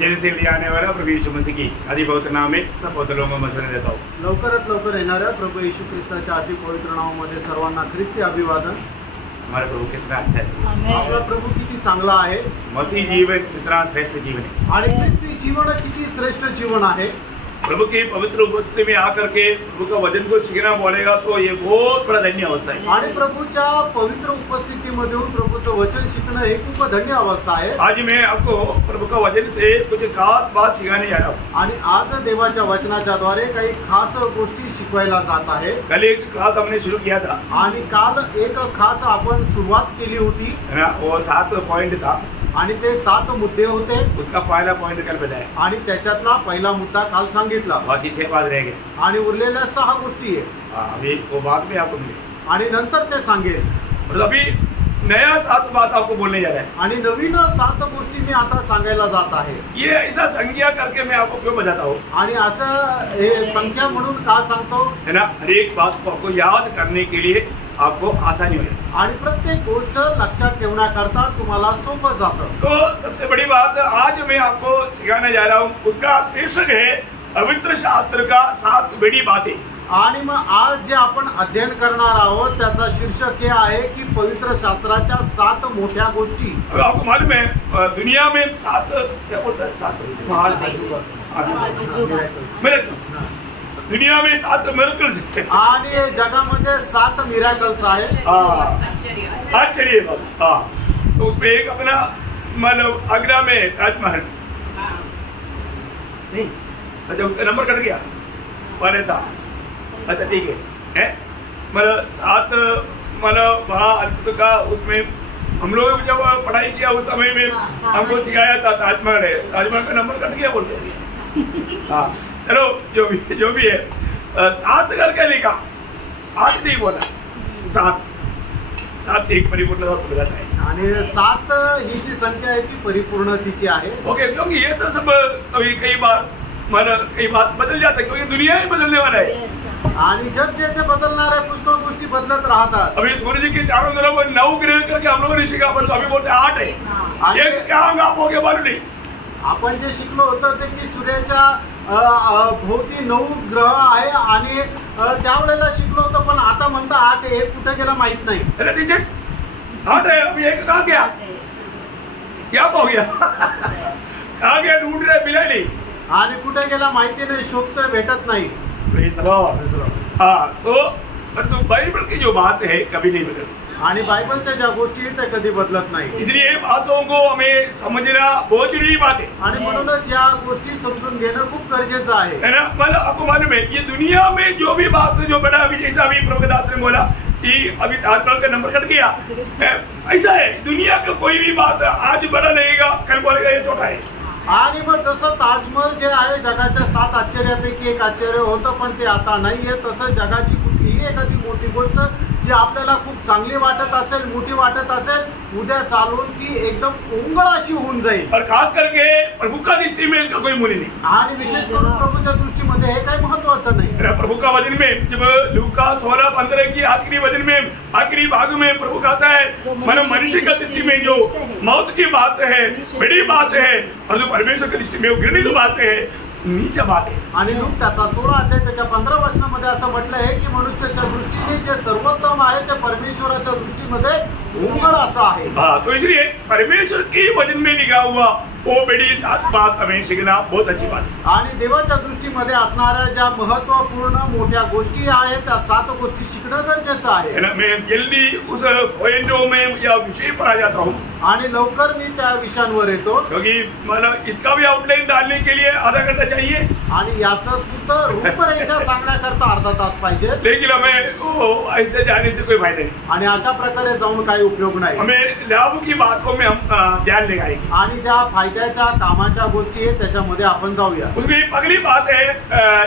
जल्द से जल्दी आने वाला प्रभु यीशु मसीह की अति पवित्र नाम में सब पवित्र लोगों को मशवरा देता हूँ। लवकरात लवकर येणाऱ्या प्रभू येशू ख्रिस्ताच्या अति पवित्र नावामध्ये सर्वांना ख्रिस्ती अभिवादन। हमारा प्रभु कितना अच्छा है, आपला प्रभु किती चांगला आहे, मसीह जीवन कितना श्रेष्ठ जीवन है आणि ख्रिस्ती जीवन किती श्रेष्ठ जीवन आहे। प्रभु की पवित्र उपस्थिति में आकर के प्रभु का वचन को सीखना बोलेगा तो ये बहुत बड़ा धन्य अवस्था है। आणि प्रभूच्या पवित्र उपस्थितीमध्ये प्रभूचं वचन शिकणं हे खूप धन्य अवस्था आहे। आज मैं आपको प्रभु का वचन से कुछ खास बात सिखाने जा रहा हूँ आणि आज देवाच्या वचनाच्या द्वारे काही खास गोष्टी शिकवायला जात आहे। कल एक क्लास हमने शुरू किया था आणि काल एक खास आपण सुरुवात केली होती, है ना, वो 7 पॉइंट था आणि ते 7 मुद्दे होते। उसका पहला पॉइंट कल बताया आणि त्याच्यातला पहिला मुद्दा काल सांगितला, बाकी 6 बात रह गए। आणि उरलेल्या 6 गोष्टी आहे अभी वो बात में आपको मिले आणि नंतर ते सांगेल। और अभी नया 7 बात आपको बोलने जा रहा है। आणि नवीन 7 गोष्टी मी आता सांगायला जात आहे। ये ऐसा संज्ञा करके मैं आपको क्यों बताता हूँ, आणि असं हे संख्या म्हणून का सांगतो, है ना, हर एक बात को आपको याद करने के लिए आपको आसानी हो जाए आणि प्रत्येक गोष्ट लक्षात ठेवण्याकरता तुम्हाला सोपं जातं। तो सबसे बड़ी बात आज मैं आपको सिखाने जा रहा हूँ, उसका शीर्षक है पवित्र शास्त्र का 7 बड़ी बातें। आणि मग आज जे आपण अध्ययन करणार आहोत त्याचा शीर्षक हे आहे की पवित्र शास्त्राच्या 7 मोठ्या गोष्टी। अब आपको मालूम है दुनिया में 7 क्या बोलता है, 7 दुनिया में 7 मिरेकल्स हैं आणि जगामध्ये 7 मिरेकल्स आहेत। आश्चर्य बात। हाँ, तो उसमें एक अपना मतलब आगरा में ताजमहल, अच्छा उसका नंबर कट गया पहले था, अच्छा ठीक है, मतलब 7 मतलब वहाँ अद्भुत का उसमें हम लोग जब पढ़ाई किया उस समय में हमको सिखाया था ताजमहल है, ताजमहल का नंबर कट गया बोलते हैं। हाँ चलो जो भी है 7 करके लिखा, 8 नहीं बोला, 7 एक परिपूर्णता को बताता है। आणि 7 ही जी संख्या आहे ती परिपूर्णतेची आहे। ओके, क्योंकि ये तो सब अभी कई बात बदल जाता है, क्योंकि दुनिया ही बदलने वाला है आणि जग जे ते बदलणार आहे, पुष्कळ गोष्टी बदलत राहतात। अभी सूर्य के चारों तरफ 9 ग्रह करके हम लोगों ने सीखा, पर तो अभी बोलते 8 है। ये क्या होगा आप हो गया मालूम नहीं। आपण जे शिकलो होतं ते की सूर्याच्या भोवती 9 ग्रह आहे आणि त्यावेळेला शिकलो होतं, पण आता म्हणता 8 आहे, कुठे गेला माहित नाही। अरे टीचर्स 8 है, अभी एक कहाँ गया, क्या हो गया कहाँ गया, ढूंढ रहे मिला नहीं, आणि कुठे गेला माहिती नाही, शोधतोय भेटत नाही। हाँ, तो बाइबल की जो बात है कभी नहीं बदलती, आणि बायबलच्या ज्या गोष्टी आहेत त्या कधी बदलत नाही। इसलिए बातों को हमें समझना बहुत जरूरी बात है, आणि म्हणूनच या गोष्टी समजून घेणं खूप गरजेचं आहे, है ना। मतलब आपको मालूम है ये दुनिया में जो भी बात जो बड़ा अभी जैसा अभी प्रभुदास ने बोला कि अभी ताजमहल का नंबर कट गया, ऐसा है दुनिया का कोई भी बात आज बड़ा रहेगा, कल बोलेगा ये छोटा है। आणि मग जसं ताजमहल जे आहे जगाच्या 7 आश्चर्यापैकी एक आश्चर्य होतं, पण ते आता नाहीये, तसं जगाची कुठलीही एखादी मोठी गोष्ट जी आपल्याला खूप चांगली वाटत असेल, मोठी वाटत असेल, उद्या चालून ती एकदम उंगळ अशी होऊन जाईल। और खास करके प्रभु का दृष्टि में इसका कोई मूल्य नहीं, आणि विशेष करून प्रभूच्या दृष्टीमध्ये हे काही महत्वाचं नाही। प्रभु का वचन में जब लूका 16:15 की आखिरी वचन में आखिरी भाग में प्रभु कहता है मानो मनुष्य का दृष्टि में जो मौत की बात है बड़ी बात है, और जो परमेश्वर की दृष्टि में घृणित बात है नीचा बात है। आणि लूक त्याचा 16 अध्याय त्याच्या 15 वचनामध्ये असं म्हटलं आहे की मनुष्याच्या दृष्टीने जे सर्वोत्तम आहे ते परमेश्वराच्या दृष्टीमध्ये उंगळ असं आहे। हाँ, तो इसलिए परमेश्वर की वचन में लिखा हुआ वो बड़ी 7 बात हमें सीखना बहुत अच्छी बात है। आणि देवाच्या दृष्टीमध्ये असणाऱ्या ज्या महत्वपूर्ण मोठ्या गोष्टी आहेत त्या 7 गोष्टी शिकणं गरजेचं आहे। मैं जल्दी उस पॉइंटों में या विषय पर आ जाता हूँ आणि लवकर मी त्या विषयांवर येतो, क्योंकि मतलब इसका भी आउटलाइन डालने के लिए आधा घंटा चाहिए आणि याचं सुद्धा रूपरेषा सांगण्याकरता अर्धा तास पाहिजे, लेकिन हमें ऐसे जाने से कोई फायदा नहीं। आणि अशा प्रकारे जाऊन काही उपयोग नाही। हमें लाभ की बातों में हम ध्यान लगाएंगे, आणि ज्या फायद्याच्या कामाच्या गोष्टी आहेत त्याच्यामध्ये आपण जाऊया। उसकी अगली बात है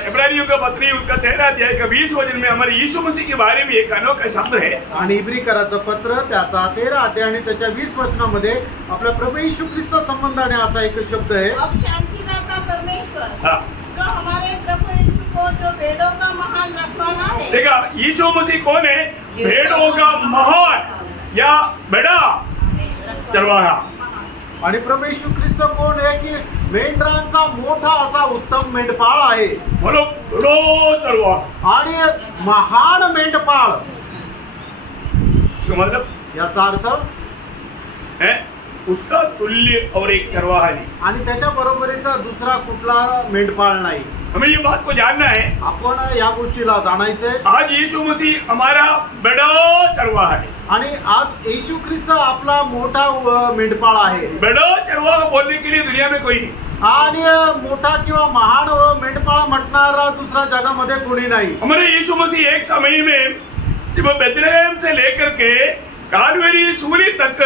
इब्रानियों का पत्री उसका 13 अध्याय का 20 वचन में हमारे यीशु मसीह के बारे में एक अनोखा शब्द है। आणि इब्रिकराचं पत्र त्याचा 13 अध्याय आणि त्याच्या 20 वचनामध्ये आपल्या प्रभू येशू ख्रिस्त संबंधाने असा एक शब्द है, अब शांतिदाता परमेश्वर हाँ, जो हमारे प्रभु यीशु को जो भेड़ों का महान रखवाला है। देखा यीशु मसीह कौन है, भेड़ों का महान या बड़ा चरवाहा, आणि प्रभू येशू ख्रिस्त कोण आहे की मेंढरांचा मोठा असा उत्तम मेंढपाळ आहे बोलो बड़ो चरवा। आणि महान मेंढपाळ इसका मतलब याचा अर्थ है उसका तुल्य और एक चरवाहा नहीं। आणि त्याच्या बरोबरीचा दुसरा कुठला मेंढपाळ नाही। हमें ये बात को जानना है, आपण या गोष्टीला जाणायचंय। आज यीशु मसीह हमारा बड़ा चरवाहा है। आणि आज येशू ख्रिस्त आपला मोठा मेंढपाळ आहे। बड़ा चरवाहा बोलने के लिए दुनिया में कोई नहीं। आणि मोठा किंवा महान मेंढपाळ म्हटणारा दुसरा जगामध्ये कोणी नाही। हमारे यीशु मसीह एक समय में जब बेथलेहम से लेकर के कालवरी सूली तक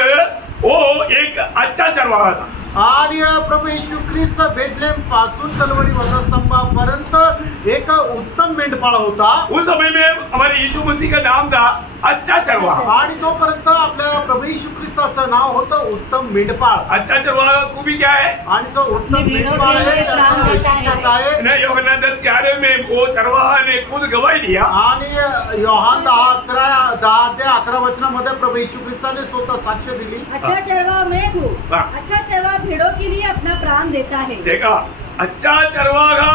वो एक अच्छा चरवाहा था। आणि प्रभू येशू ख्रिस्त बेथलेहम पासून कलवरी वधस्तंभापर्यंत एक उत्तम मेंढपाळ होता। उस समय में हमारे यीशु मसीह का नाम था अच्छा चरवाहा। आणि तोपर्यंत आपल्या प्रभू येशू ख्रिस्ताचं नाव होतं उत्तम मेंढपाळ। अच्छा चरवाहा खूबी क्या है आणि जो उत्तम मेंढपाळ आहे त्याचं वैशिष्ट्य काय आहे? ना यूहन्ना 10:11 में वो चरवाहा ने खुद गवाही दिया। आणि योहान 10:11 वचनामध्ये प्रभू येशू ख्रिस्ताने स्वतः साक्ष दिली। अच्छा चरवाहा मैं हूँ, अच्छा चरवाहा भेड़ों के लिए अपना प्राण देता है। देखा, अच्छा चरवाहा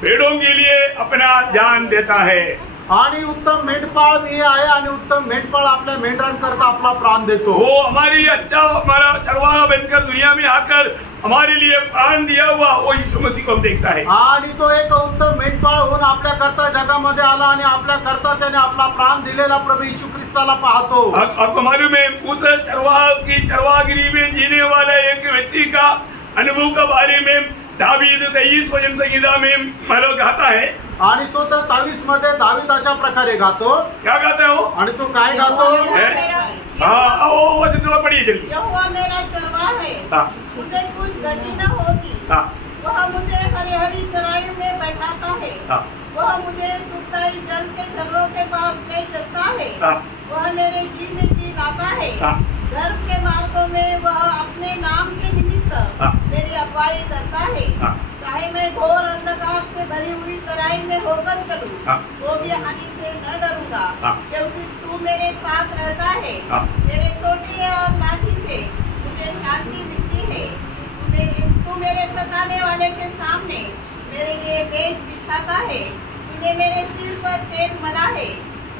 भेड़ों के लिए अपना जान देता है। आणि उत्तम मेंढपाळ मी आहे आणि उत्तम मेंढपाळ आपल्या मेंढरांकरता आपला प्राण देतो। वो हमारी अच्छा हमारा चरवाहा बनकर दुनिया में आकर हमारे लिए प्राण दिया हुआ वो यीशु मसीह को हम देखता है। आणि तो एक उत्तम मेंढपाळ होऊन आपल्या करता जगामध्ये आला आणि आपल्या करता त्याने आपला प्राण दिलेला प्रभू येशू ख्रिस्ताला पाहतो। आपको मालूम है उस चरवाहा की चरवाहगिरी में जीने वाला एक व्यक्ति का अनुभव के बारे में दावीद 23 भजन संहिता में मतलब गाता है। आणि तो तर 23 मध्ये दावीद अशा प्रकारे गातो। क्या गाता है वो? आणि तो काय गातो? हाँ वो वचन थोड़ा पढ़िए जल्दी। यहोवा मेरा चरवाहा है, हाँ मुझे कुछ घटी न होगी। हाँ वह मुझे हरी हरी चराइयों में बैठाता है। हाँ वह मुझे सुखदाई जल के झरनों के पास ले चलता है। हाँ वह मेरे जी में जी लाता है। हाँ धर्म के मार्गों में वह अपने नाम के निमित्त हाँ। मेरी अगुवाई करता है। हाँ। चाहे मैं घोर अंधकार से भरी हुई तराई में होकर चलूं, हाँ। तो भी हानि से न डरूंगा, हाँ। क्योंकि तू मेरे साथ रहता है। हाँ। मेरे सोटी और लाठी से मुझे शांति मिलती है। तू मेरे सताने वाले के सामने मेरे लिए मेज बिछाता है। तूने मेरे सिर पर तेल मला है।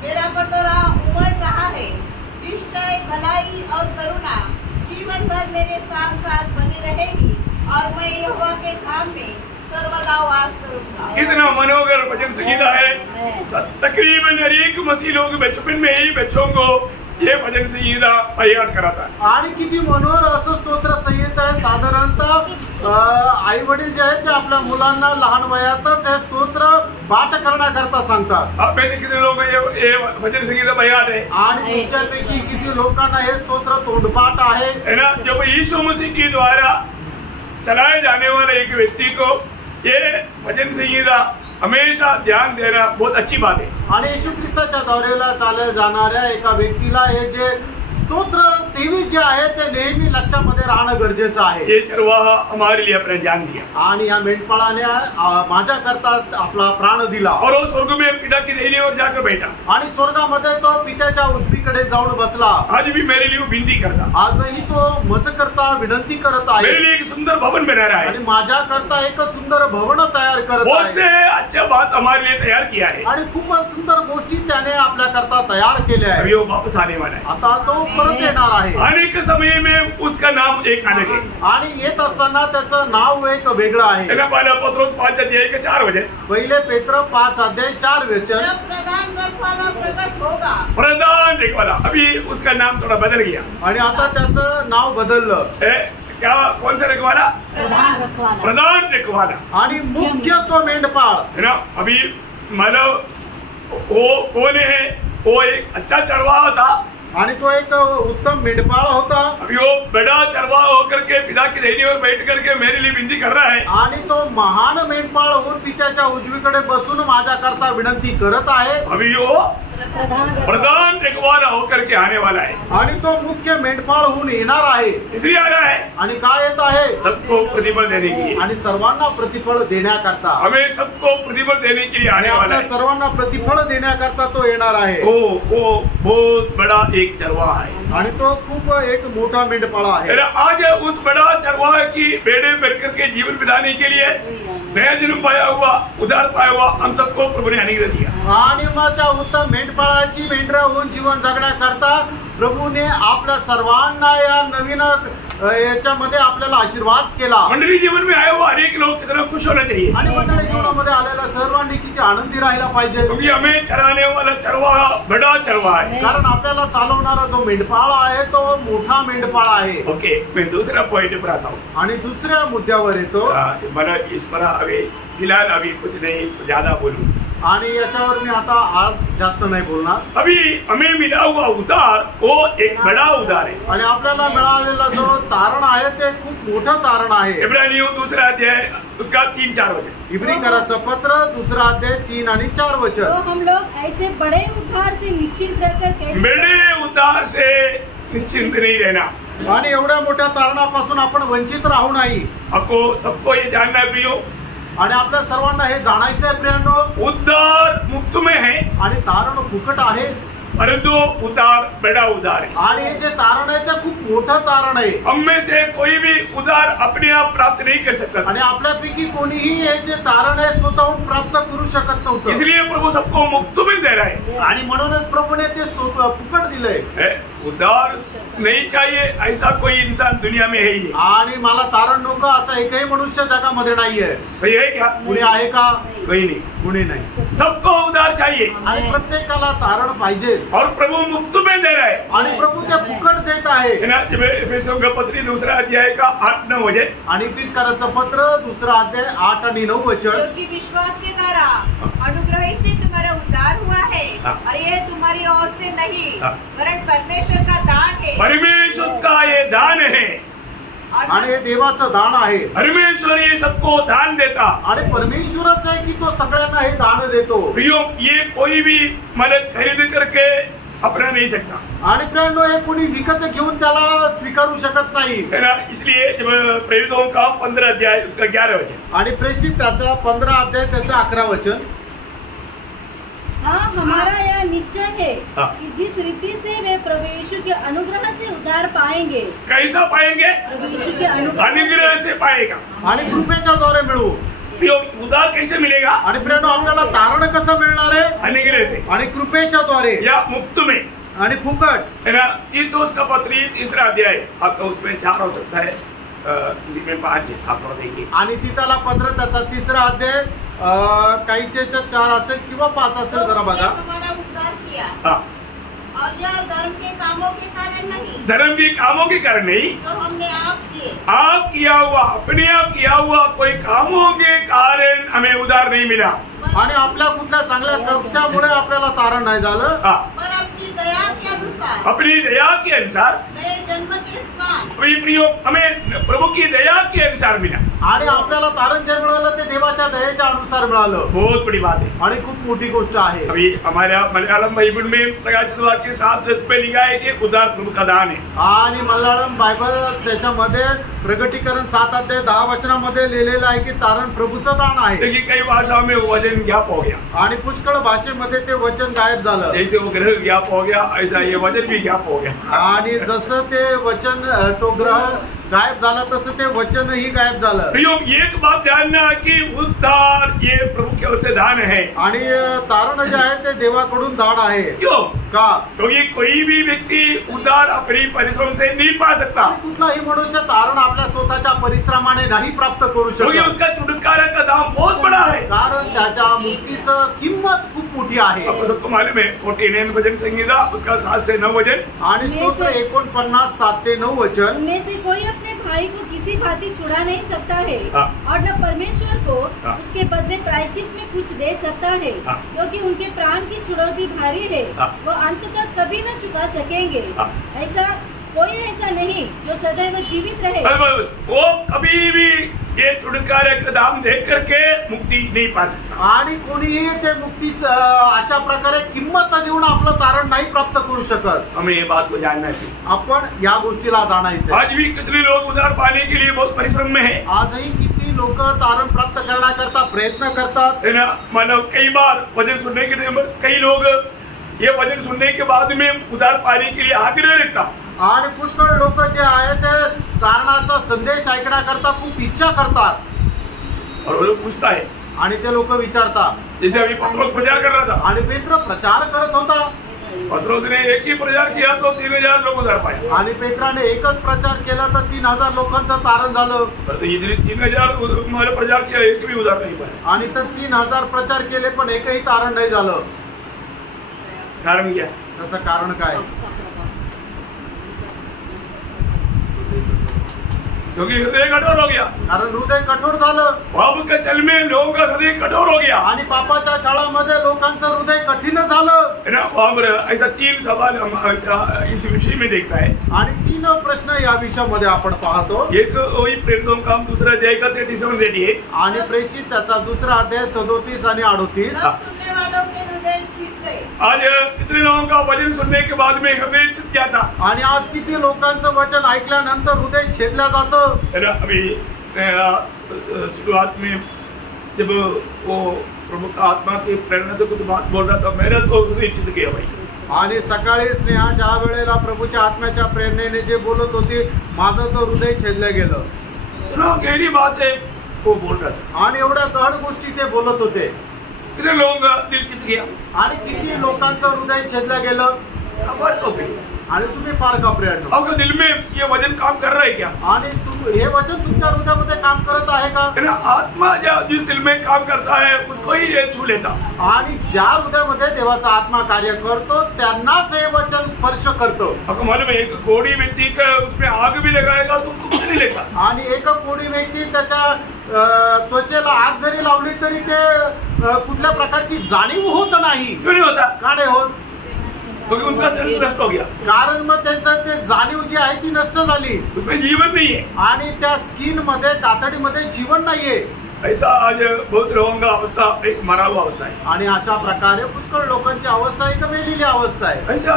मेरा कटोरा उमड़ रहा है। निश्चय भलाई और करुणा जीवन भर मेरे साथ साथ बनी रहेगी और मैं यहोवा के धाम में सर्वदा वास करूंगा। कितना मनोहर भजन संगीता है। तकरीबन हर एक मसीह लोग बचपन में ही बच्चों को ये भजन संगीता तैयार कराता है। आणि किती मनोहर असं स्तोत्र संहिता आहे। साधारणतः आई वडील जे आहेत ते आपल्या मुलांना लहान वयातच हे स्तोत्र पाठ करण्याकरता सांगतात। आप में से कितने लोग ये भजन संगीता तैयार है? आणि तुमच्यापैकी किती लोकांना हे स्तोत्र तोंडपाठ आहे? है ना? जब यीशु मसीह के द्वारा चलाए जाने वाले एक व्यक्ति को ये भजन संगीता हमेशा ध्यान देना बहुत अच्छी बात है। आणि येशू ख्रिस्ताच्या दौऱ्याला चालत जाणाऱ्या एका व्यक्तीला हे जे स्तोत्र 23 जे आहे ते नेहमी लक्षामध्ये राहणं गरजेचं आहे। ये चरवाहा हमारे लिए अपना जान दिया आणि या मेंढपाळाने माझ्या करता आपला प्राण दिला और वो स्वर्ग में पिता की दाहिनी ओर जाकर बैठा। आणि स्वर्गामध्ये तो पित्याच्या उजवीकडे जाऊन बसला। आज भी मेरे लिए विनती करता, आजही तो मज करता विनंती करत आहे। मेरे लिए एक सुंदर भवन बना रहा आणि है। माझ्या करता एक सुंदर भवन तयार करत बहुत आहे से अच्छा बात हमारे लिए तैयार किया है। आणि खूप सुंदर गोष्टी त्याने आपल्या करता तयार केल्या अभी आहे। वो वापस आने वाला है। आता तो परत येणार आहे आने के समय में उसका नाम एक अलग है। आणि येत असताना त्याचं नाव एक वेगळं आहे। पहला पत्रोस 5:4 पहिले पेत्र 5:4 वचन। जब प्रधान रखवाला प्रकट होगा, प्रधान रखवाला, अभी उसका नाम थोड़ा बदल गया। आणि आता त्याचं नाव बदललं। क्या कौन सा रखवाला? प्रधान रखवाला। प्रधान रखवाला आणि मुख्य तो मेंढपाळ है ना। अभी मतलब वो कौन है? वो एक अच्छा चरवाहा था आणि तो एक उत्तम मेंढपाळ होता। अभी वो बड़ा चरवाहा होकर के पिता की दाहिनी ओर बैठ करके मेरे लिए विनती कर रहा है। आणि तो महान मेंढपाळ होऊन पित्याच्या उजवीकडे बसून माझ्या करता विनंती करत आहे। अभी वो प्रधान रखवाला होकर के आने वाला है, आणि तो मुख्य मेंढपाळ होऊन येणार आहे. इसलिए आ रहा है आणि काय येत आहे? सबको प्रतिफल देने के लिए. आणि सर्वांना प्रतिफळ देण्याकरता. हमें सबको प्रतिफल देने के लिए आने वाला आपल्या है. सर्वांना प्रतिफळ देण्याकरता तो येणार आहे. वो बहुत बड़ा एक चरवाहा है. आणि तो खूप एक मोठा मेंढपाळ आहे. आज उस बड़ा चरवाहा की बेड़े भरकर के जीवन बिताने के लिए नया जन्म पाया हुआ, उद्धार पाया हुआ हम सबको प्रभु ने अनुग्रह दिया. आणि मग त्या उत्तम मेंढपाळाची मेंढरं होऊन जीवन जगण्याकरता प्रभूने आपल्या सर्वांना या नवीन याच्यामध्ये आपल्याला आशीर्वाद केला. मंडली जीवन में आया हुआ अनेक लोग कितना खुश होना चाहिए. आणि मंडळी जीवनामध्ये आलेल्या सर्वांनी किती आनंदी राहायला पाहिजे. क्योंकि हमें चराने वाला चरवाहा बड़ा चरवाहा है. कारण आपल्याला चालवणारा जो मेंढपाळ आहे तो मोठा मेंढपाळ आहे. ओके, मैं दूसरा पॉइंट पर आता हूँ. आणि दुसऱ्या मुद्द्यावर येतो. मला इस पर अभी फिलहाल अभी कुछ नहीं ज्यादा बोलूं. आणि याच्यावर मी आता आज जास्त नाही बोलणार. अभी हमें मिला हुआ उद्धार वो एक बड़ा उद्धार है. आणि आपल्याला मिळालेला जो तारण आहे ते खूप मोठं तारण आहे. इब्रानियों दूसरा अध्याय उसका 3-4 वचन. इब्रिकराचं पत्र दुसरा अध्याय 3 आणि 4 वचन. तो हम लोग ऐसे बड़े उद्धार से निश्चिंत रहकर कैसे बड़े उद्धार से निश्चिंत नहीं रहना. आणि एवढ्या मोठ्या तारणापासून आपण वंचित राहू नाही. आपको सबको ये जानना है प्रियो, आणि आपल्या सर्वांना हे जाणायचं आहे प्रियांनो, उद्धार मुफ्त में है आणि तारण फुकट आहे. परंतु उद्धार बड़ा उद्धार है. आणि हे जे तारण आहे ते खूप मोठं तारण आहे. हम में से कोई भी उद्धार अपने आप प्राप्त नहीं कर सकता. आणि आपल्यापैकी कोणीही हे जे तारण आहे स्वतःहून प्राप्त करू शकत नव्हतं. इसलिए प्रभु सबको मुफ्त में दे रहा है. आणि म्हणूनच प्रभूने ते फुकट दिलंय. उद्धार नहीं चाहिए ऐसा कोई इंसान दुनिया में है ही नहीं. आणि मला तारण नको असा एकही मनुष्य जगामध्ये नाहीये. भाई है क्या? कुणी आहे का? कोई नहीं. कुणी नाही. सबको उद्धार चाहिए आणि प्रत्येकाला तारण पाहिजे. और प्रभु मुफ्त में दे रहा है. आणि प्रभू ते फुकट देत आहे. एफेसियों का पत्री दूसरा अध्याय का 8-9 वचन. आणि इफिसकाराचं पत्र दुसरा अध्याय 8 आणि 9 वचन. क्योंकि विश्वास के द्वारा अनुग्रह से तुम्हारा उद्धार हुआ है, और यह तुम्हारी ओर से नहीं वरन परमेश्वर का दान है. परमेश्वर का ये दान है. आणि हे देवाचं दान आहे. परमेश्वर ये सबको दान देता. आणि परमेश्वरच आहे की तो सगळ्यांना हे दान देतो. प्रियो, ये कोई भी मदद खरीद करके अपना नहीं सकता. आणि प्रियांनो हे कोणी विकत घेऊन त्याला स्वीकारू शकत नाही. है ना. इसलिए जब प्रेरितों का 15 अध्याय उसका 11 वचन. आणि प्रेषित त्याचा 15 अध्याय त्याचं 11 वचन. हाँ, हमारा यह निश्चय है हाँ। कि जिस रीति से वे प्रभु यीशु के अनुग्रह से उद्धार पाएंगे, कैसा पाएंगे? प्रभु यीशु के अनुग्रह से पाएगा. आणि कृपेच्या द्वारे मिळू. प्रियो, उद्धार कैसे मिलेगा? आणि प्रियांनो आपल्याला तारण कसं मिळणार आहे? अनुग्रह से आणि कृपेच्या द्वारे या मुफ्त में. आणि फुकट. है ना. तीतुस का पत्री 3रा अध्याय आपका उसमें 4 हो सकता है, किसी में 5 है. आप देखिए. आणि तिथाला पत्र त्याचा 3रा अध्याय काहीचे 4 असेल किंवा 5 असेल. जरा बघा. हमारा उद्धार किया, हाँ. और यह धर्म के कामों के कारण नहीं, धर्म के कामों के कारण नहीं, जो हमने आप किए. आप किया हुआ, अपने आप किया हुआ कोई कामों के कारण हमें उद्धार नहीं मिला. आणि आपल्या कुठल्या चांगल्या कृत्यामुळे आपल्याला तारण नाही झालं. हाँ. पर अपनी दया के अनुसार, अपनी दया के अनुसार. नए जन्म के समान. प्रियो, हमें प्रभु की दया के अनुसार मिला. आणि आपल्याला तारण जे मिळालं ते देवाच्या दयेच्या अनुसार मिळालं. बहुत बड़ी बात है. आणि खूप मोठी गोष्ट आहे. अभी हमारा मलयालम बाइबल में प्रकाशित वाक्य 7:10 पे लिखा है कि उद्धार प्रभु का दान है. आणि मल्याळम बायबल त्याच्यामध्ये प्रगटीकरण 7 अध्याय 10 वचनामध्ये लिहिलेलं आहे की तारण प्रभूचं दान आहे. लेकिन कई भाषाओं में वचन ज्ञाप हो गया. आणि पुष्कळ भाषेमध्ये ते वचन गायब झालं. जैसे वो ग्रह ज्ञाप हो गया ऐसा ये वचन भी ज्ञाप हो गया. आणि जसं ते वचन तो ग्रह गायब झाला तसं ते वचनही गायब झालं. प्रियो, एक बात जानना कि उद्धार ये प्रभु की ओर से दान है. आणि तारण जे आहे ते देवाकडून दान आहे. क्यों? का? क्योंकि कोई भी व्यक्ति उद्धार अपनी परिश्रम से नहीं पा सकता. कुठलाही मनुष्य तारण आपल्या स्वतःच्या परिश्रमाने नाही प्राप्त करू क्योंकि शकत. उसका छुटकारा का दाम बहुत बड़ा है. कारण त्याच्या मुक्तीचं किंमत खूप मोठी आहे. आपको सबको मालूम है 49 भजन संहिता उसका 7 से 9 वचन. आणि स्तोत्र 49 7 ते 9 वचन. उनमें से कोई अपने भाई को किसी भांति छुड़ा नहीं सकता है, हाँ। और न परमेश्वर को हाँ। उसके बदले प्रायश्चित में कुछ दे सकता है, हाँ। क्योंकि उनके प्राण की छुड़ौती भारी है, हाँ। वो अंत तक कभी न चुका सकेंगे। हाँ। कोई ऐसा नहीं जो सदैव जीवित रहे। वो कभी भी ये तुड़कार एक दाम दे करके मुक्ति नहीं पा सकता। आणि कोणीही ते मुक्तीच अशा प्रकारे किंमत देऊन आपलं तारण नाही प्राप्त करू शकत। हमें ये बात को जानना चाहिए। आपण या गोष्टीला जाणायचं। आज भी कितने लोग उधार पाने के लिए बहुत परिश्रम में है। आजही किती लोक तारण प्राप्त करण्याकरता प्रयत्न करतात, है ना। मानो कई बार वचन सुनने के लिए कई लोग ये वचन सुनने के बाद में उधार पाने के लिए आग्रह रखता, आणि पुष्कळ लोक जे आहे ते तारणाचा संदेश ऐकण्याकरता खूप इच्छा करतात। और वो लोग पूछता है, आणि ते लोक विचारतात, जैसे अभी पत्रोस प्रचार कर रहा था, आणि पेत्र प्रचार करत होता, पत्रोस ने एक ही प्रचार किया तो 3000 लोग उधार पाए। आणि पेत्राने एकच प्रचार केला तर 3000 लोकांचं तारण झालं। परंतु इधर 3000 प्रचार किया, एक भी उधार नहीं पाया। आणि तर 3000 प्रचार केले पण एकही तारण नाही झालं। कारण क्या? त्याचं कारण काय? क्योंकि हृदय कठोर हो गया। कारण हृदय कठोर झालं, पाप के चल में लोगों का हृदय कठोर हो गया। आणि पापाच्या छळामध्ये लोकांचं हृदय कठीण झालं। है ना। वहाँ पर ऐसा 3 सवाल हम इस विषय में देखता है। आणि 3 प्रश्न या विषयामध्ये आपण पाहतो। एक वही प्रेरितों का काम, दूसरा अध्याय का 33 और 38 आणि प्रेषित त्याचा दुसरा अध्याय 37 आणि 38। सुनने वालों के हृदय छिद गए। आज कितने लोगों का वचन सुनने के बाद में हृदय छिद गया था। आणि आज किती लोकांचं वचन ऐकल्यानंतर हृदय छेदलं जातं। है ना। अभी शुरुआत में जब वो प्रभु का आत्मा की प्रेरणा से कुछ बात बोल रहा था, मेरा तो हृदय छिद गया भाई। आणि सकाळी स्नेहा ज्या वेळेला प्रभूच्या आत्म्याच्या प्रेरणेने जे बोलत होती, माझं तो हृदय छेदलं गेलं। गहरी बात है वो बोल रहा था, आणि एवढ्या गहन गोष्टी ते बोलत होते। कितने लोगों का दिल छिद गया। आणि किती लोकांचं हृदय छेदलं गेलं। हमारे तो भी। आणि तुम्ही फार घाबरलो। आपके दिल में ये वचन काम कर रहा है क्या? आणि हे वचन तुमच्या हृदयामध्ये काम करत आहे का? है ना। आत्मा जिस दिल में काम करता है उसको ही ये छू लेता। आणि ज्या हृदयामध्ये देवाचा आत्मा कार्य करतो त्यांनाच हे वचन स्पर्श करतो। आपको मालूम है, एक कोढ़ी व्यक्ति का उसमें आग भी लगाएगा तो कुछ नहीं लेगा। आणि एक कोणी व्यक्ती त्याच्या त्वचेला आग जरी लावली तरी ते कुठल्या प्रकारची जाणीव होत नाही। क्यों नहीं होता? का नाही होत? क्योंकि उनका सेंस नष्ट हो गया। कारण मग त्यांचं ते जाणीव जी आहे ती नष्ट झाली। उसमें जीवन नहीं है। आणि त्या स्किन मध्ये, कातडीमध्ये जीवन नाहीये। ऐसा आज बहुत लोगों का अवस्था एक मरा हुआ अवस्था है। आणि अशा प्रकारे पुष्कळ लोकांची अवस्था एक मेलेली अवस्था आहे। ऐसा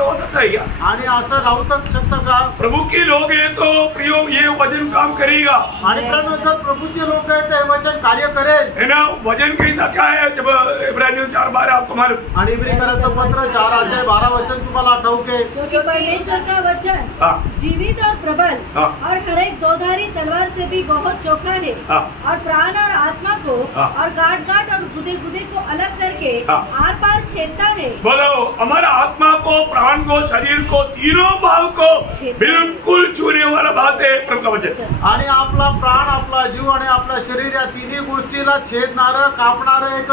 हो सकता है क्या? आणि असं राहू तर शकतं का? प्रभु के लोग हैं तो प्रियो ये वचन काम करेगा। आणि जर प्रभूचे लोक आहेत ते वचन कार्य करेल। है ना। वचन कैसा क्या है? जब इब्रानियों 4:12 आपको मालूम। आणि इब्रिकराचं पत्र 4 अध्याय 12 वचन तुम्हाला ठाऊक आहे। क्योंकि परमेश्वर का वचन जीवित और प्रबल और हर एक दोधारी तलवार से भी बहुत चोखा है, और प्राण और आत्मा को और गांठ-गांठ और गुदे-गुदे को अलग करके आर-पार छेदता है। बोलो, हमारा आत्मा को, प्राण को, शरीर को, तीनों भाव को बिल्कुल छूने वाला बात है प्रभु का वचन। आणि आपला प्राण, आपला जीव आणि आपलं शरीर या तिन्ही गोष्टीला छेदणारं, कापणारं एक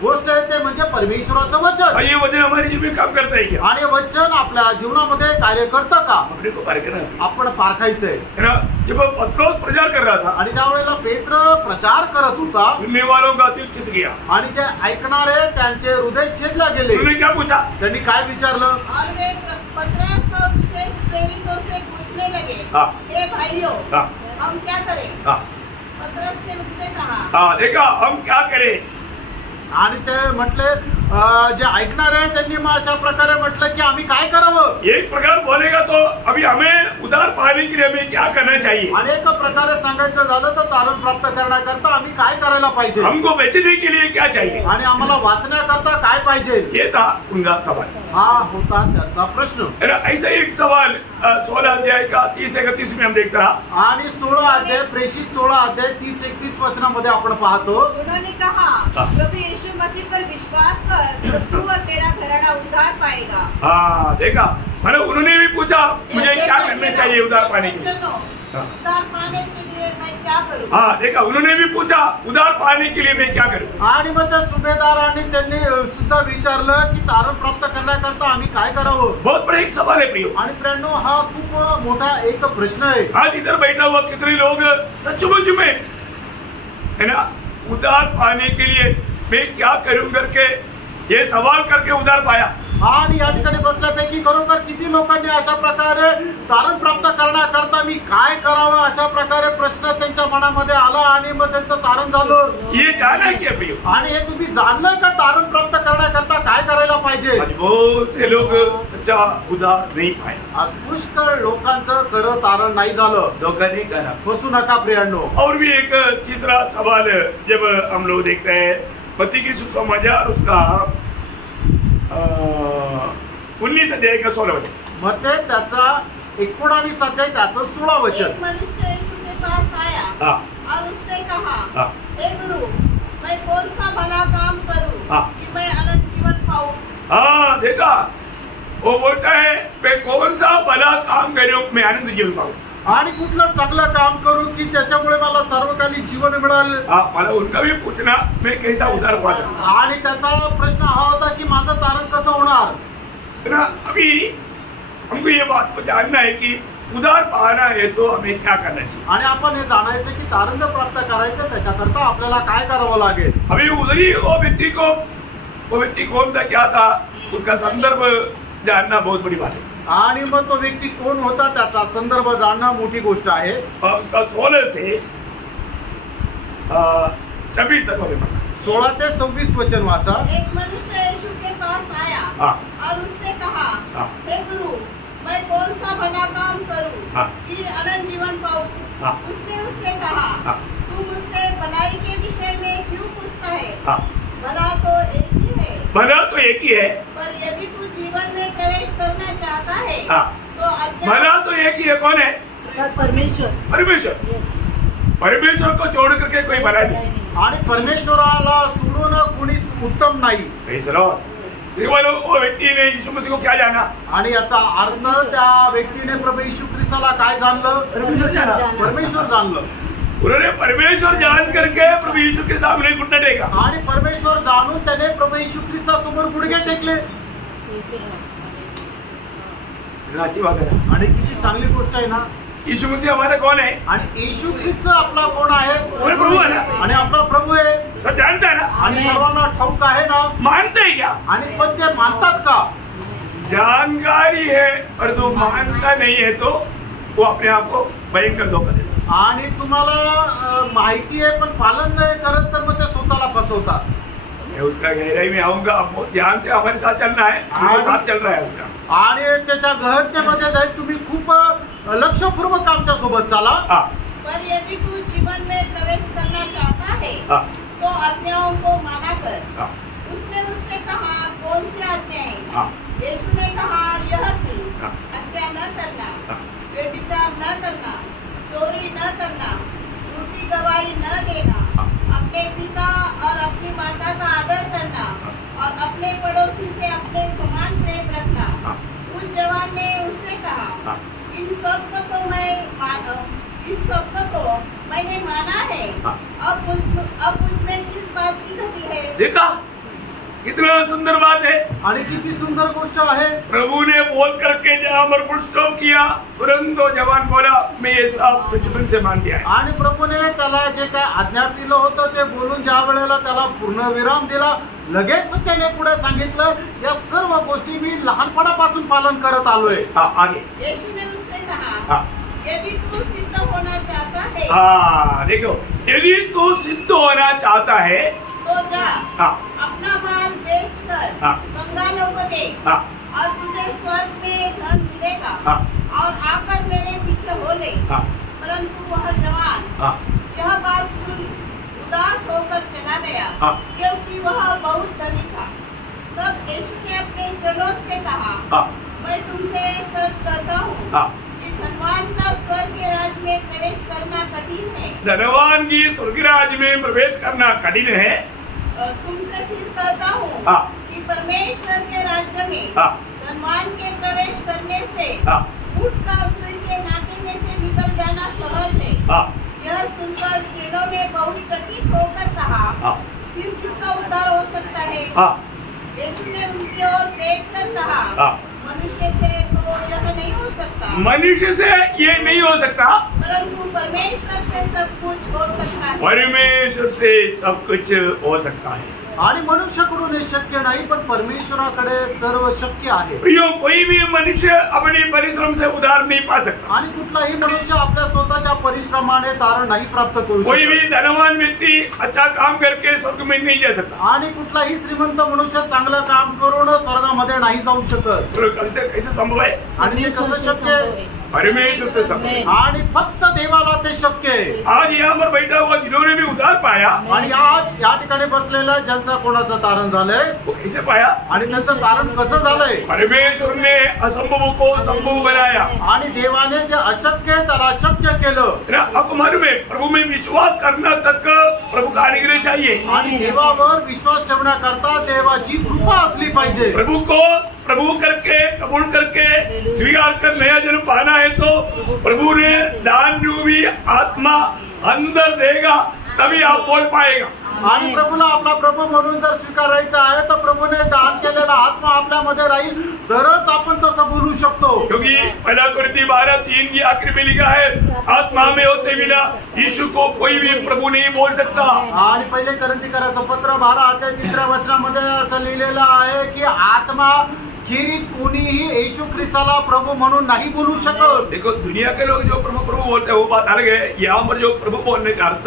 गोष्ट आहे ते म्हणजे परमेश्वराचं वचन। ये वचन हमारे जीवन में काम करता है क्या? आणि वचन आपल्या जीवनामध्ये कार्य करतं का? अपने को पार करना। आपण पारखायचंय। है ना। जब पत्रोस प्रचार कर रहा था, आणि ज्या वेळेला पेत्र प्रचार करत होता, सुनने वालों का दिल छिद गया। आणि जे ऐकणारे त्यांचे हृदय छेदले गेले। उन्होंने क्या पूछा? त्यांनी काय विचारलं? और वे पतरस और श्रेष्ठ प्रेरितों से पूछने लगे, हे भाइयों, हम क्या करें? पतरस ने मुझसे कहा, देखा हम क्या करें? आणि ते म्हटले, जे ऐकणार आहे त्यांनी मग अशा प्रकारे म्हटलं की आम्ही काय करावं? एक प्रकार बोलेगा तो अभी हमें उधार पाने के लिए हमें क्या करना चाहिए? अनेक प्रकारे सांगायचं झालं तर तारण प्राप्त करण्याकरता आम्ही काय करायला पाहिजे? हमको बेचने के लिए क्या चाहिए? आणि आम्हाला वाचण्याकरता काय पाहिजे? ये था उनका सवाल। हा होता त्याचा प्रश्न। ऐसा एक सवाल 16 अध्याय का 30-31 में हम देखते हैं। आणि 16 अध्याय, प्रेषित 16 अध्याय 30-31 वचनामध्ये आपण पाहतो। उन्होंने कहा, प्रभु यीशु मसीह पर विश्वास कर, तू और तेरा घराना उद्धार पाएगा। देखा, मतलब उन्होंने भी पूछा मुझे क्या करना चाहिए उधार पाने के लिए? उद्धार पाने के लिए मैं क्या करूं? देखा, उन्होंने भी पूछा उधार पाने के लिए मैं क्या करूं? आणि मग त्या सुभेदारांनी त्यांनी सुद्धा विचारलं की तारण प्राप्त करण्याकरता आम्ही काय करावं? बहुत बड़ा एक सवाल है प्रियो। आणि प्रेरणो हा खूप मोठा एक प्रश्न आहे। आज इधर बैठा हुआ कितने लोग सचमुच में, है ना, उधार पाने के लिए मैं क्या करूं करके ये सवाल करके उधार पाया। आणि या ठिकाणी बसल्यापैकी खरोखर किती लोकांनी अशा प्रकारे तारण प्राप्त करण्याकरता मी काय करावं अशा प्रकारे प्रश्न त्यांच्या मनामध्ये आला आला आणि मग त्यांचं तारण झालं. ये जाना क्या प्रिय? आणि हे तुम्ही जाणलं का तारण प्राप्त करण्याकरता काय करायला पाहिजे? आज बहुत से लोग सच्चा उधार नहीं पाए. आज पुष्कळ लोकांचं खरं तारण नाही झालं. धोखा नहीं करा. फसू नका प्रियांनो. और भी एक तीसरा सवाल जब हम लोग देखते हैं पति की सुसमाचार उसका 19 अध्याय का 16 वचन. मग ते त्याचा 19 अध्याय त्याचं 16 वचन. एक मनुष्य यीशु के पास आया हाँ. और उससे कहा, हाँ. हे गुरु, मैं कौन सा भला काम करूं हाँ. कि मैं अनंत जीवन पाऊं? हाँ, देखा वो बोलता है मैं कौन सा भला काम करूं मैं आनंद जीवन पाऊं. आणि कुठलं चांगलं काम करू की त्याच्यामुळे मला सर्वकालिक जीवन मिळेल. मला उनका भी पूछना मैं कैसा उधार पा सकता. आणि त्याचा प्रश्न हा होता की माझं तारण कसं होणार. ना अभी हमको ये बात को जानना है कि उधार पाना है तो हमें क्या करना चाहिए. आणि आपण हे जाणायचं की तारण जर प्राप्त करायचं त्याच्याकरता आपल्याला काय करावं लागेल. अभी उधरी वो व्यक्ति कौन था क्या था उसका संदर्भ जानना बहुत बड़ी बात है. आणि मग तो व्यक्ती कोण होता त्याचा संदर्भ जाणणं मोठी गोष्ट आहे. उसका 16 से 26 तक होगा. 16 ते 26 वचन वाचा. एक मनुष्य यीशु के पास आया हाँ. और उससे कहा, हाँ. हे गुरु, मैं कौन सा भला काम करूं हाँ. कि अनंत जीवन पाऊं? हाँ. उसने उससे कहा, हाँ. तू मुझसे भलाई के विषय में क्यों पूछता है? हाँ. भला तो एक ही है, भला तो एक ही है. पर यदि तू जीवन में प्रवेश करना चाहता है हाँ. तो आज्ञा भला तो एक ही है. कौन है? परमेश्वर. परमेश्वर. यस. परमेश्वर को छोड़ करके कोई भला नहीं. आणि परमेश्वराला सोडून कोणीच उत्तम नाही. Praise the Lord. वो व्यक्ति ने यीशु मसीह को क्या जाना. आणि याचा अर्थ त्या व्यक्तीने प्रभू येशू ख्रिस्ताला काय जाणलं. परमेश्वर जाणलं. उन्होंने परमेश्वर जान करके प्रभु यीशु के सामने घुटना टेका. आणि परमेश्वर जाणून त्याने प्रभू येशू ख्रिस्तासमोर गुडघे टेकले. अच्छी बात है. आणि किती चांगली गोष्ट आहे ना. यीशु मसीह हमारा कौन है. आणि येशू ख्रिस्त आपला कोण आहे. प्रभु है ना. आणि आपला प्रभू आहे. सब जानता है ना. आणि सर्वांना ठाऊक आहे ना. मानते हैं क्या. आणि पण ते मानतात का. जानकारी है और जो मानता नहीं है तो वो अपने आप को भयंकर धोखा देता. आणि तुम्हाला माहिती आहे पण पालन नाही करत तर मग ते स्वतःला फसवतात. मैं उसका गहराई में आऊंगा. आप बहुत ध्यान से हमारे साथ चलना है. हमारे साथ चल रहा है उसका. आणि त्याच्या गहनतेमध्ये जाईल तुम्ही खूप लक्षपूर्वक आमच्या सोबत चाला. पर यदि तू जीवन में प्रवेश करना चाहता है तो आज्ञाओं को माना कर. उसने उससे कहा, कौन सी आज्ञाएं? यीशु ने कहा, यह थी, हत्या न करना, व्यभिचार न करना, चोरी न करना, झूठी गवाही न देना, अपने पिता और अपनी माता का आदर करना और अपने पड़ोसी से अपने समान प्रेम रखना. उस जवान ने उससे कहा, इन सब को मैंने माना है. अब उसमें किस बात की घटी है. देखा कितना सुंदर बात है. आणि किती सुंदर गोष्ट आहे. प्रभु ने बोल करके जहाँ पर स्टॉप किया तुरंत तो जवान बोला मैं ये सब बचपन से मान दिया है. आणि प्रभूने त्याला जे काय आज्ञा दिलं होतं ते बोलून ज्या वेळेला त्याला पूर्ण विराम दिला लगेच त्याने पुढे सांगितलं या सर्व गोष्टी मी लहानपणापासून पालन करत आलोय. आगे यीशु ने उससे कहा, यदि तू सिद्ध होना चाहता है. देखो यदि तू सिद्ध होना चाहता है तो जा. अपना माल बेचकर कंगालों को दे और तुझे स्वर्ग में धन मिलेगा. और आकर मेरे पीछे हो ले. परंतु वह जवान यह बात सुन उदास होकर चला गया क्योंकि वह बहुत धनी था. तब यीशु ने अपने जनों से कहा, मैं तुमसे सच कहता हूँ कि धनवान का स्वर्ग के राज्य में प्रवेश करना कठिन है. धनवान की स्वर्ग राज्य में प्रवेश करना कठिन है. तुमसे फिर कहता हूँ कि परमेश्वर के राज्य में धनवान के प्रवेश करने से ऊँट का सूर्य के नाके में से निकल जाना सहज है. यह सुनकर चेलों ने बहुत चकित होकर कहा, किसका उद्धार हो सकता है. यीशु ने उनकी ओर देखकर कहा, मनुष्य से तो यह नहीं हो सकता. मनुष्य से ये नहीं हो सकता परंतु परमेश्वर से सब कुछ हो सकता है. परमेश्वर से सब कुछ हो सकता है. आणि मनुष्याकडून हे शक्य नाही, पण परमेश्वराकडे सर्व शक्य आहे. प्रियो, कोई भी मनुष्य अपने परिश्रम से उद्धार नहीं पा सकता. आणि कुठलाही मनुष्य आपल्या स्वतःच्या परिश्रमाने तारण नाही प्राप्त करू कोई भी शकत. धनवान व्यक्ति अच्छा काम करके स्वर्ग में नहीं जा सकता. आणि कुठलाही श्रीमंत मनुष्य चांगलं काम करून स्वर्गामध्ये नाही जाऊ शकत. कैसे संभव है? आणि ते कसं शक्य आहे? परमेश्वर से संभव है. आणि फक्त देवाला ते शक्य आहे. आज यहाँ पर बैठा हुआ जिन्होंने भी उद्धार पाया, आणि आज या ठिकाणी बसलेल्या ज्यांचं कोणाचं तारण झालंय, वो कैसे पाया? आणि त्यांचं तारण कसं झालंय? परमेश्वर ने असंभव को संभव बनाया. आणि देवाने जे अशक्य आहे त्याला शक्य केलं. आपको मालूम है, प्रभु में विश्वास करना तक प्रभु का अनुग्रह चाहिए. आणि देवावर विश्वास ठेवण्याकरता देवाची कृपा असली पाहिजे. प्रभु को प्रभु करके कबूल करके स्वीकार कर नया जन्म पाना है तो प्रभु ने दान रूपी आत्मा अंदर देगा, तभी आप बोल पाएगा. आणि प्रभूला आपला प्रभू म्हणून जर स्वीकारायचा आहे तर प्रभूने दान केलेला आत्मा आपल्यामध्ये राहील, तरच आपण तसं बोलू शकतो. क्योंकि 1 कोरिन्थी 12:3 की आखिरी में लिखा है, आत्मा में होते बिना यीशु को कोई भी प्रभु नहीं बोल सकता. आणि पहिले कोरिन्थीकराचं पत्र 12:3 वचनामध्ये असं लिहिलेलं आहे की आत्मा खीरीच कोणीही येशू ख्रिस्ताला प्रभू म्हणून नाही बोलू शकत. देखो, दुनिया के लोग जो प्रभु प्रभु बोलते हैं वो बात अलग है. यहाँ पर जो प्रभु बोलने का अर्थ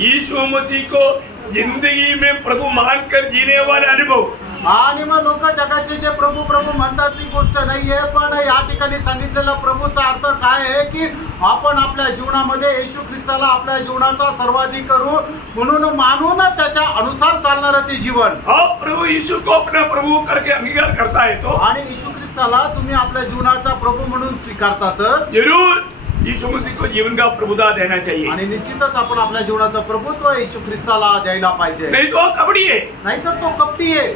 यीशु मसीह को जिंदगी में प्रभु मानकर जीने वाले अनुभव. आणि मग लोक जगाचे जे प्रभू प्रभू म्हणतात ती गोष्ट नाहीये, पण या ठिकाणी सांगितलेला प्रभूचा अर्थ काय आहे की आपण आपल्या जीवनामध्ये येशू ख्रिस्ताला आपल्या जीवनाचा सर्वाधिक करू म्हणून मानून त्याच्या अनुसार चालणारं ते जीवन. प्रभु यीशु को अपना प्रभु करके अंगीकार करता है तो, आणि येशू ख्रिस्ताला तुम्ही आपल्या जीवनाचा प्रभू म्हणून स्वीकारता तर जरूर यीशु मसीह को जीवन का प्रभुता देना चाहिए. आणि निश्चितच आपण आपल्या जीवनाचं प्रभुत्व येशू ख्रिस्ताला द्यायला पाहिजे. नहीं तो कपटी है, नाहीतर तो कपटी आहे.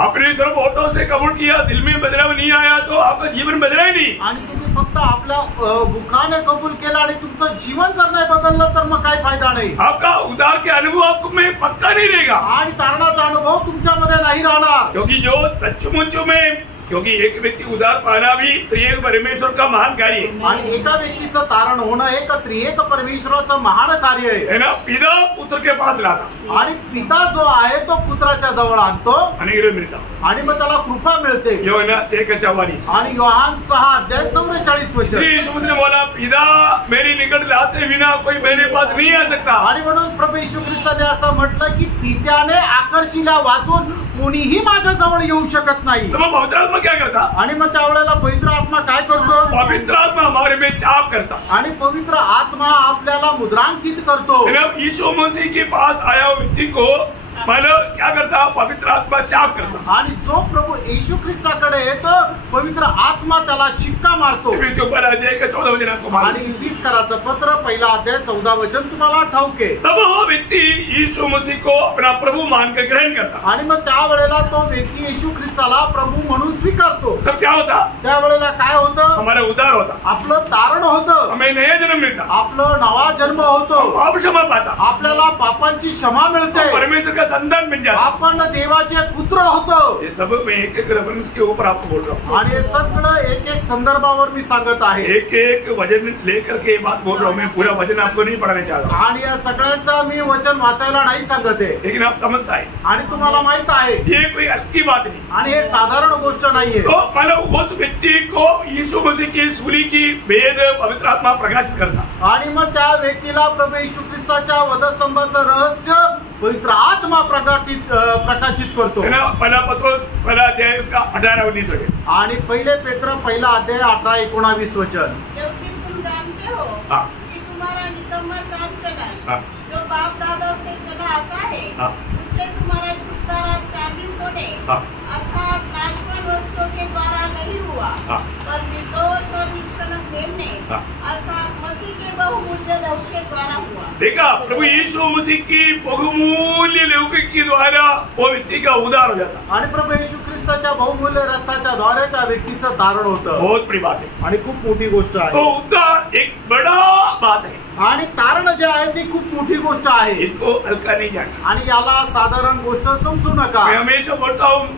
आपने सिर्फ होठों से कबूल किया, दिल में बदलाव नहीं आया तो आपका जीवन बदला ही नहीं. आणि तुम्ही फक्त आपल्या मुखाने कबूल केलं आणि तुमचं जीवन जर नाही बदललं तर मग काय फायदा नाही. आपका उद्धार के अनुभव आपको में पक्का नहीं रहेगा. आणि तारणाचा अनुभव तुमच्यामध्ये नाही राहणार. क्योंकि जो सचमुच में, क्योंकि एक व्यक्ति उद्धार पाना भी त्रिएक परमेश्वर का महान कार्य है. आणि एका व्यक्तीचं तारण होणं एक त्रिएक परमेश्वराचं महान कार्य आहे. है ना. पिता पुत्र के पास लाता आणि पिता जो आहे तो पुत्राच्या जवळ आणतो अनुग्रह मिळता. आणि मग त्याला कृपा मिळते. योहाना 1:44. आणि योहान 6:44 वचन. श्री यीशु मसीह ने बोला, पिता मेरे निकट लाते बिना कोई मेरे पास नहीं आ सकता. आणि म्हणून प्रभू येशू ख्रिस्ताने असं म्हटलं की पित्याने आकर्षीला वाचून कोणीही माझ्या जवळ येऊ शकत नाही. तो पवित्र आत्मा क्या करता? आणि मग त्यावेळेला पवित्र आत्मा काय करतो? पवित्र आत्मा हमारे में छाप करता. आणि पवित्र आत्मा आपल्याला मुद्रांकित करतो. यीशु मसीह के पास आया व्यक्ति को मतलब क्या करता? पवित्र आत्मा छाप करता. आणि जो प्रभू येशू ख्रिस्ताकडे येतो पवित्र आत्मा त्याला शिक्का मारतो. 14 आपको मालूम. आणि 20 कराचं पत्र 1:14 वचन तुम्हाला ठाऊक आहे. तब वो व्यक्ति यीशु मसीह को अपना प्रभु मानकर ग्रहण करता. आणि मग त्यावेळेला तो व्यक्ती येशू ख्रिस्ताला प्रभू म्हणून स्वीकारतो. तब क्या होता? त्यावेळेला काय होतं? हमारा उद्धार होता, आपलं तारण होतं, हमें नया जन्म मिलता, आपलं नवा जन्म होतो, पाप क्षमा पाता, आपल्याला पापांची क्षमा मिळते, परमेश्वर का संतान बन जाता. आपण देवाचे पुत्र होतो. ये सब मैं एक एक रेफरेंस के ऊपर आपको बोल रहा हूँ. आणि हे सगळं एक एक संदर्भावर मी सांगत आहे. एक एक वजन लेकर के बात बोल रहा हूँ. मैं पूरा वजन आपको नहीं पढ़ाने चाह रहा. आणि या सगळ्यांचं मी वचन वाचायला नाही सांगत आहे. लेकिन आप समझता है आणि तुम्हाला माहित आहे ये कोई हल्की बात नहीं. आणि हे साधारण गोष्ट नाहीये. तो मतलब उस व्यक्ति को यीशु मसीह की सूली की भेद पवित्र आत्मा प्रकाशित करता. आणि मग त्या व्यक्तीला प्रभू येशू ख्रिस्ताच्या वधस्तंभाचं रहस्य पवित्र आत्मा प्रकाशित करतो. पहिला पत्रोस 1:18-19 आणि पहिले पेत्र 1:18-19 वचन. क्योंकि तुम जानते हो हाँ. कि तुम्हारा निकम्मा चाल-चलन जो बाप दादा से चला आता है उससे तुम्हारा छुटकारा चांदी सोने अर्थात नाशवान वस्तुओं के द्वारा नहीं हुआ पर निर्दोष और निष्कलंक मेमने अर्थात मसीह के बहुमूल्य लहू के द्वारा हुआ. देखा, प्रभु यीशु मसीह की बहुमूल्य लहू के द्वारा वो व्यक्ति का उद्धार हो जाता. आणि प्रभू येशू ख्रिस्ताच्या बहुमूल्य रक्ताच्या द्वारे त्या व्यक्तीचं तारण होतं. बहुत बड़ी बात है. आणि खूप मोठी गोष्ट आहे. तो उद्धार एक बड़ा बात है. आणि तारण जे आहे ती खूप मोठी गोष्ट आहे. इसको हल्का नहीं जाना. आणि याला साधारण गोष्ट समजू नका. मैं हमेशा बोलता हूँ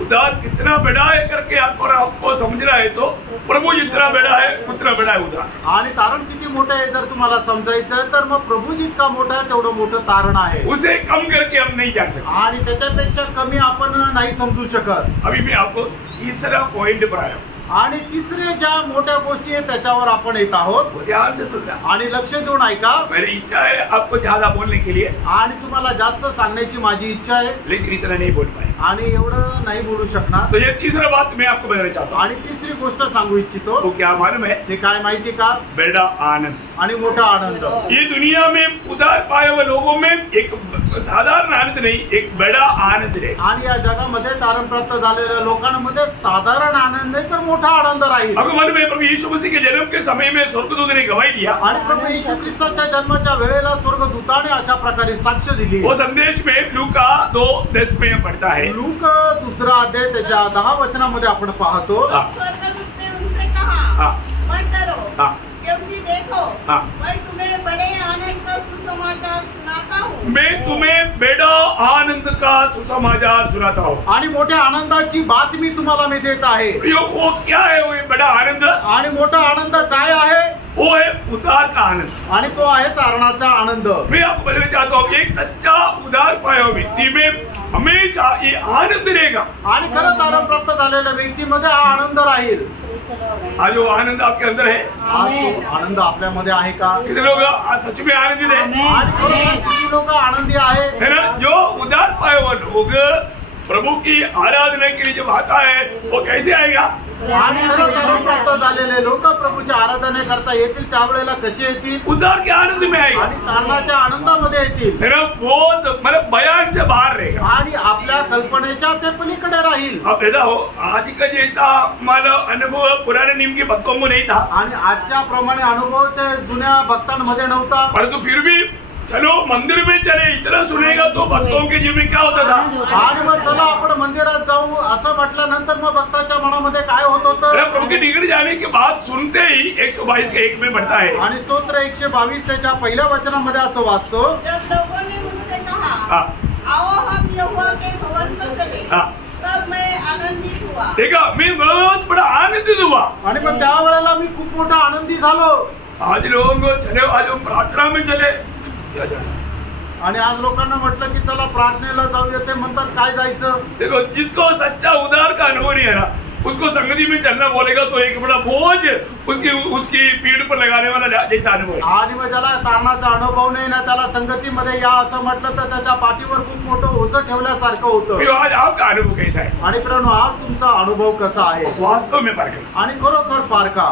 उद्धार कितना बड़ा है करके आपको समझना है तो प्रभु जितना बड़ा है उतना बड़ा है उद्धार। आणि तारण किती मोठं आहे जर तुम्हाला समजायचं आहे तर मग प्रभू जितका मोठा आहे तेवढं मोठं तारण आहे। उसे कम करके हम नहीं जान सकते आणि त्याच्यापेक्षा कमी आपण नाही समजू शकत। अभी मैं आपको तीसरा पॉइंट पर आया हूँ आणि तिसरे ज्या मोठ्या गोष्टी आहेत त्याच्यावर आपण येत आहोत। वो ध्यान से सुनना आणि लक्ष देऊन ऐका। मेरी इच्छा है आपको ज्यादा बोलने के लिए आणि तुम्हाला जास्त सांगण्याची माझी इच्छा आहे लेकिन इतना नहीं बोल पाए आणि एवढं नाही बोलू शकणार। तो ये तीसरा बात मैं आपको बताना चाहता हूँ आणि तिसरी गोष्ट सांगू इच्छितो तो क्या मालूम है ते काय माहिती का? बड़ा आनंद आणि मोठा आनंद। ये दुनिया में उद्धार पाए हुए लोगों में एक साधारण आनंद नहीं एक बड़ा आनंद है। आणि या जगामध्ये तारण प्राप्त झालेल्या लोकांमध्ये साधारण आनंद आहे तर मोठा आनंद राहील। आपको मालूम है प्रभु यीशु मसीह के जन्म के समय में स्वर्गदूत ने गवाही दिया आणि प्रभू येशू ख्रिस्ताच्या जन्माच्या वेळेला स्वर्गदूताने अशा प्रकारे साक्ष दिली। वो संदेश में लूका 2:10 में पढ़ता है लूक 2 अध्याय त्याच्या 10 वचनामध्ये आपण पाहतो। स्वर्गदूत ने उनसे कहा हाँ। मत डरो हाँ। क्योंकि देखो हाँ। मैं तुम्हें बड़े आनंद का सुसमाचार सुनाता हूँ। मैं तुम्हें बड़ा आनंद का सुसमाचार सुनाता हूँ। आणि मोठ्या आनंदाची बातमी तुम्हाला मी देत आहे। वो क्या है वो बड़ा आनंद? आणि मोठा आनंद काय आहे? वो है उद्धार का आनंद आणि तो आहे तारणाचा आनंद। मैं आपको बताना चाहता हूँ एक सच्चा उद्धार पाया हुआ व्यक्ति में हमेशा ये आनंद रहेगा। आणि खरं तारण प्राप्त झालेल्या व्यक्तीमध्ये हा आनंद राहील। आज वो आनंद आपके अंदर है? आज तो आनंद आपल्यामध्ये आहे का? कितने लोग आज सच में आनंदित है? आणि खरोखर किती लोक आनंदी आहे? है ना? जो उद्धार पाए हुए लोग प्रभु की आराधना के लिए जब आता है वो कैसे आएगा? आणि खरं तारण प्राप्त झालेले लोक प्रभूच्या आराधनेकरता येतील त्यावेळेला कसे येतील? उद्धार के आनंद में आएगा आणि तारणाच्या आनंदामध्ये येतील। है ना? बहुत मतलब बयान से बाहर रहेगा आणि आपल्या कल्पनेच्या ते पलीकडे राहील। अब ऐसा हो आज का जैसा हमारा अनुभव पुराने नियम के भक्तों को नहीं था आणि आजच्या प्रमाणे अनुभव ते जुन्या भक्तांमध्ये नव्हता। परंतु फिर भी चलो मंदिर में चले इतना सुनेगा तो भक्तों के जीवन में क्या होता था? आणि मग चला आपण मंदिरात जाऊ असं म्हटल्यानंतर मग भक्ताच्या मनामध्ये काय होत होतं? प्रभु के निकट जाने के बाद सुनते ही 122 के 1 में बढ़ता है आणि स्तोत्र 122 त्याच्या पहिल्या वचनामध्ये असं वाचतो। जब लोगों ने मुझसे कहा हाँ। आओ हम यहोवा के भवन को चले हाँ। तब मैं आनंदित हुआ। देखा मैं बहुत बड़ा आनंदित हुआ। आणि मग त्यावेळेला मी खूप मोठा आनंदी झालो। आज लोगों को चले आज हम प्रार्थना में चले आणि आज लोकांना म्हटलं की चला प्रार्थनेला जाऊया ते म्हणतात काय जायचं? देखो जिसको सच्चा उद्धार का अनुभव नहीं है ना उसको संगति में चलना बोलेगा तो एक बड़ा बोझ उसकी पीठ पर लगाने वाला जैसा अनुभव है। आणि मग ज्याला तारणाचा अनुभव नाही ना त्याला संगतीमध्ये या असं म्हटलं तर त्याच्या पाठीवर खूप मोठं ओझं ठेवल्यासारखं होतं। आज आपका अनुभव कैसा है? आणि मित्रांनो आज तुमचा अनुभव कसा आहे? वास्तव में पारखा आणि खरोखर पारखा।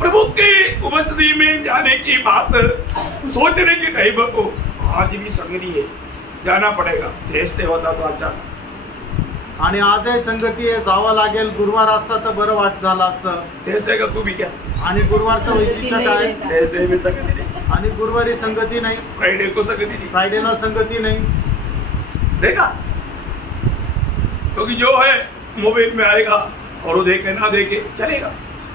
प्रभु की उपस्थिति में जाने की बात सोचने की टाइम को आज भी संगति है जाना पड़ेगा। टेस्ट होता तो अच्छा था। आणि आजही संगती आहे जावं लागेल। गुरुवार असता तर बरं वाट झालं असतं। टेस्ट है का तू भी क्या? आणि गुरुवारचं वैशिष्ट्य काय? टेस्ट डे में संगति नहीं, आणि गुरुवारी संगती नाही, फ्राइडे को संगति नहीं, फ्रायडेला संगती नाही। देखा क्योंकि जो है मोबाइल में आएगा और वो देखे ना देखे चलेगा।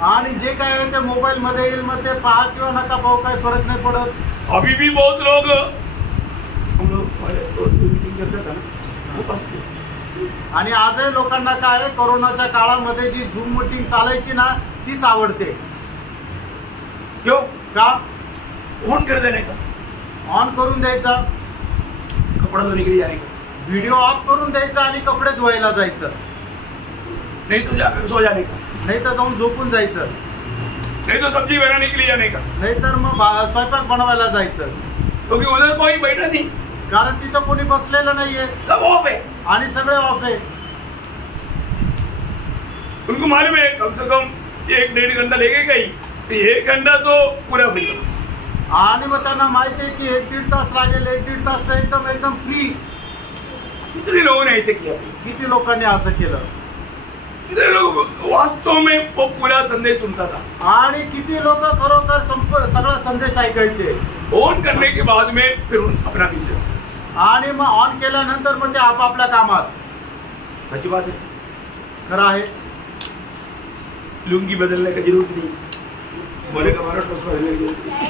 आणि जे काय आहे ते मोबाईल मध्ये येईल मग ते पहा किंवा नका पाहू काही फरक नाही पडत। अभी भी बहुत लोग हम लोग मीटिंग करते था ना वो बस आणि आजही लोकांना काय आहे कोरोनाच्या काळामध्ये जी झूम मीटिंग चालायची ना तीच आवडते। क्यों? का? ऑन कर देने का, ऑन करून द्यायचा, कपड़ा धोने के लिए जाने का, व्हिडिओ ऑफ करून द्यायचा आणि कपडे धुवायला जायचं, नहीं तो जाकर सो जाने का, नाही तर जाऊन झोपून जायचं, नहीं तो सब्जी बनाने के लिए जाने का, नाही तर मग स्वयंपाक बनवायला जायचं। क्योंकि उधर कोई बैठा नहीं, कारण तिथं कोणी बसलेलं नाहीये, सब ऑफ है आणि सगळे ऑफ आहे। उनको मालूम है कम से कम 1-1.5 घंटा लगेगा ही, तो 1 घंटा तो पूरा फ्री। आणि मग त्यांना माहिती आहे की 1-1.5 तास लागेल, 1-1.5 तास तर एकदम फ्री। कितने लोगों ने ऐसे किया? किती लोकांनी असं केलं? कितने लोग वास्तव में वो पूरा संदेश सुनता था, आणि किती लोक खरोखर सगळा संदेश ऐकायचे। ऑन करने के बाद में फिर अपना बिजनेस, आणि मग ऑन केल्यानंतर म्हणजे आपापल्या कामात। सच्ची बात है, खरं आहे। लुंगी बदलने का जरूरत नहीं, बोले का मारा टोस बदलने की जरूरत नहीं।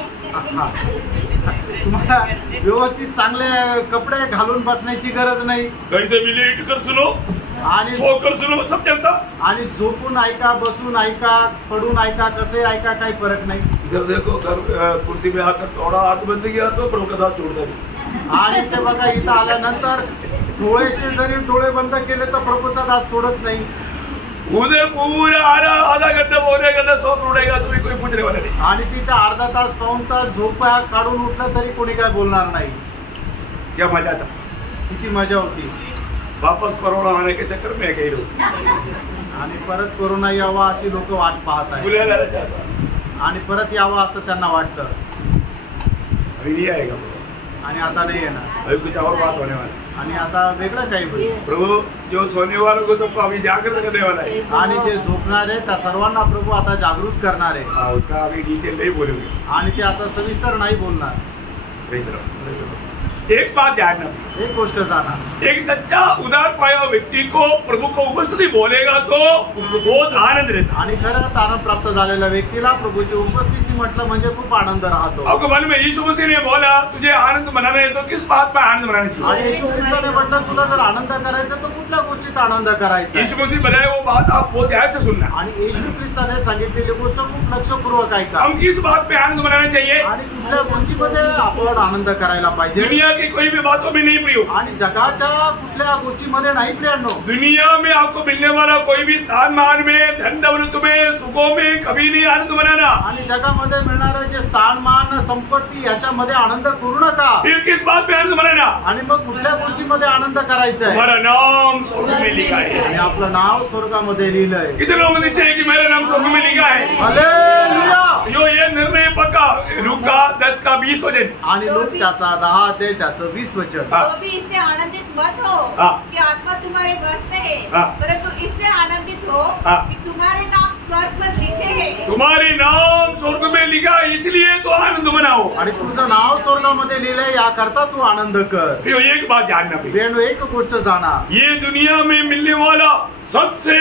तुम्हाला व्यवस्थित चांगले कपडे घालून बसण्याची गरज नाही। कैसे भी लेट कर सुनो, आणि सोकर सुनो सब चलता। आणि झोपून ऐका, बसून ऐका, पडून ऐका, कसे ऐका, काही फरक नाही। इधर देखो, घर कुर्सी में आकर थोड़ा हाथ बंद किया तो प्रभु का दास छोड़ दिया। आणि ते बघा इथं आल्यानंतर डोळेसे जरी डोळे बंद केले तर प्रभूचा दास सोडत नाही। उधर पूरा आधा घंटा बोलने का सो उड़ेगा, तुम्हें कोई पूछने वाला नहीं। आणि तिथे अर्धा तास पाऊण तास झोपा काढून उठलं तरी कोणी काय बोलणार नाही। क्या मजा था, किती मजा होती। वापस कोरोना आने के चक्कर में गए लोग, आणि परत कोरोना यावा अशी लोक वाट पाहत आहेत बुलाया जाता, आणि परत यावा असं त्यांना वाटतं। अभी नहीं आएगा आणि आता नाही येणार, अभी कुछ और बात होने वाला है। आणि आता वेगळं काही होईल। प्रभु जो सोने वालों को सबको अभी जागृत करने वाला है, आणि जे झोपणार आहे त्या सर्वांना प्रभू आता जागृत करणार आहे। उसका अभी डिटेल नहीं बोलेंगे, आणि ते आता सविस्तर नाही बोलणार। एक बात ध्यान रखना, एक गोष्ट जाना, एक सच्चा उदार पाया व्यक्ति को प्रभु को उपस्थिति बोलेगा तो बहुत आनंद रहता। आणि खरंच आनंद प्राप्त झालेल्या व्यक्तीला प्रभूची उपस्थिती म्हटलं म्हणजे खूप आनंद राहतो। आपको मालूम है यीशु मसीह ने बोला तुझे आनंद मनाना है तो किस बात पर आनंद मनाना चाहिए? आणि येशू ख्रिस्ताने म्हटलं तुला जर आनंद करायचा तर कुठल्या गोष्टीत आनंद करायचा? यीशु मसीह बताए वो बात आप बहुत ध्यान से सुनना। आणि येशू ख्रिस्ताने सांगितलेली गोष्ट खूप लक्षपूर्वक ऐका। हम किस बात पे आनंद मनाना चाहिए? आणि कुठल्या गोष्टीमध्ये आपण आनंद करायला पाहिजे? दुनिया की कोई भी बातों में नहीं प्रियो, आणि जगाच्या कुठल्या गोष्टीमध्ये नाही प्रियांनो। दुनिया में आपको मिलने वाला कोई भी स्थान मान में, धन दौलत में, सुखों में कभी नहीं आनंद मनाना। आणि जगामध्ये मिळणारे जे स्थानमान, संपत्ती याच्यामध्ये आनंद करू नका। फिर किस बात पे आनंद मनाना? आणि मग कुठल्या गोष्टीमध्ये आनंद करायचा आहे? हमारा नाम स्वर्ग में लिखा है। आणि आपलं नाव स्वर्गामध्ये लिहिलंय। कितने लोग नीचे है कि मेरा नाम स्वर्ग में लिखा है? हालेलुया। यो ये निर्णय पक्का लूका 10 का 20 वचन। आणि लोक त्याचा 10 ते त्याचं 20 वचन। हाँ। तो भी इससे आनंदित मत हो हाँ। कि आत्मा तुम्हारे वश में है, हाँ। परंतु इससे आनंदित हो हाँ। कि तुम्हारे नाम स्वर्ग पर लिखे हैं। तुम्हारे नाम स्वर्ग में लिखा इसलिए तो आनंद मनाओ। आणि तुझं नाव स्वर्गामध्ये लिहिलंय याकरता तू आनंद कर। फिर एक बात जानना भाई, प्रियांनो, एक गोष्ट जाना, ये दुनिया में मिलने वाला सबसे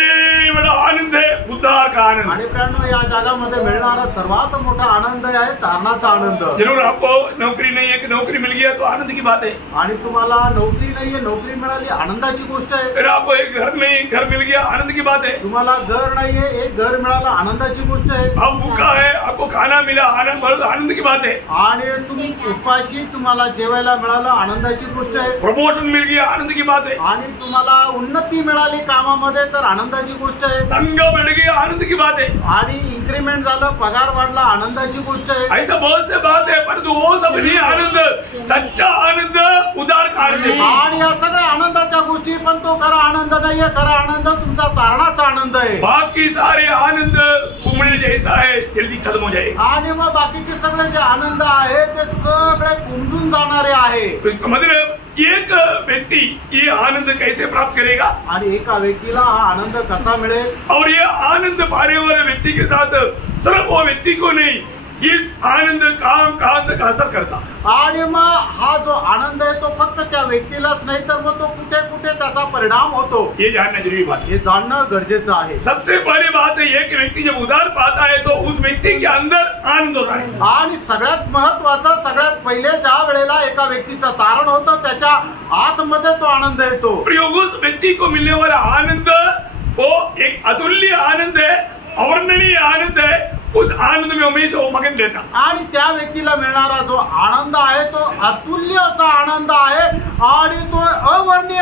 बड़ा आनंद है उद्धार का आनंद। आणि प्रियांनो, या जगामध्ये मिळणारा सर्वात मोठा आनंद आहे तारणाचा आनंद। जरूर आपको नौकरी नहीं है कि नौकरी मिल गया तो आनंद की बात है, आणि तुम्हाला नोकरी नाहीये, नोकरी मिळाली आनंदाची गोष्ट आहे। फिर आपको एक घर नहीं, घर मिल गया आनंद की बात है, तुम्हाला घर नाहीये, एक घर मिळालं आनंदाची गोष्ट आहे। आप भूखा है आपको खाना मिला आनंद की बात है, आणि तुम्ही उपाशी तुम्हाला जेवायला मिळालं आनंदाची गोष्ट आहे। प्रमोशन मिल गया आनंद की बात है, आणि तुम्हाला उन्नती मिळाली कामामध्ये तर आनंदाची गोष्ट आहे। दंगा बढ़ गया आनंद की बात है, आणि इन्क्रीमेंट झालं, पगार वाढला, आनंदाची गोष्ट आहे। ऐसा बहुत से बात है, परंतु वो सब नहीं आनंद, सच्चा आनंद उदार का आनंद है। आणि या सगळ्या आनंदाच्या गोष्टी पण तो खरा आनंद नाहीये, खरा आनंद तुमचा तारणाचा आनंद आहे। बाकी सारे आनंद कुमड़े जैसा है, जल्दी खत्म हो जाएगा। आणि मग बाकीचे सगळे जे आनंद आहे ते सगळे कुंजून जाणारे आहे। तो इसका मतलब एक व्यक्ति ये आनंद कैसे प्राप्त करेगा आणि एका व्यक्तीला हा आनंद कसा मिळेल? और ये आनंद पाने वाले व्यक्ति के साथ सिर्फ वो व्यक्ति को नहीं, इस आनंद काम कहाँ तक असर करता। आणि मग हा जो आनंद आहे तो फक्त त्या व्यक्तीलाच नाही तर मग तो कुठे कुठे त्याचा परिणाम होतो, ये जानना जरूरी बात है। हे जाणणं गरजेचं आहे। सबसे पहली बात है ये कि व्यक्ति जब उदार पाता है तो उस व्यक्ति के अंदर आनंद होता है। आणि सगळ्यात महत्वाचं, सगळ्यात पहिले ज्या वेळेला एका व्यक्तीचं तारण होतं त्याच्या आतमध्ये तो आनंद येतो। प्रयोग उस व्यक्ति को मिलने वाला आनंद वो एक अतुल्य आनंद है, अवर्णनीय आनंद है। उस आनंद में हमेशा वो मगन रहता। आणि त्या व्यक्तीला मिळणारा जो आनंद आहे तो अतुल्य असा आनंद आहे आणि तो अवर्णनीय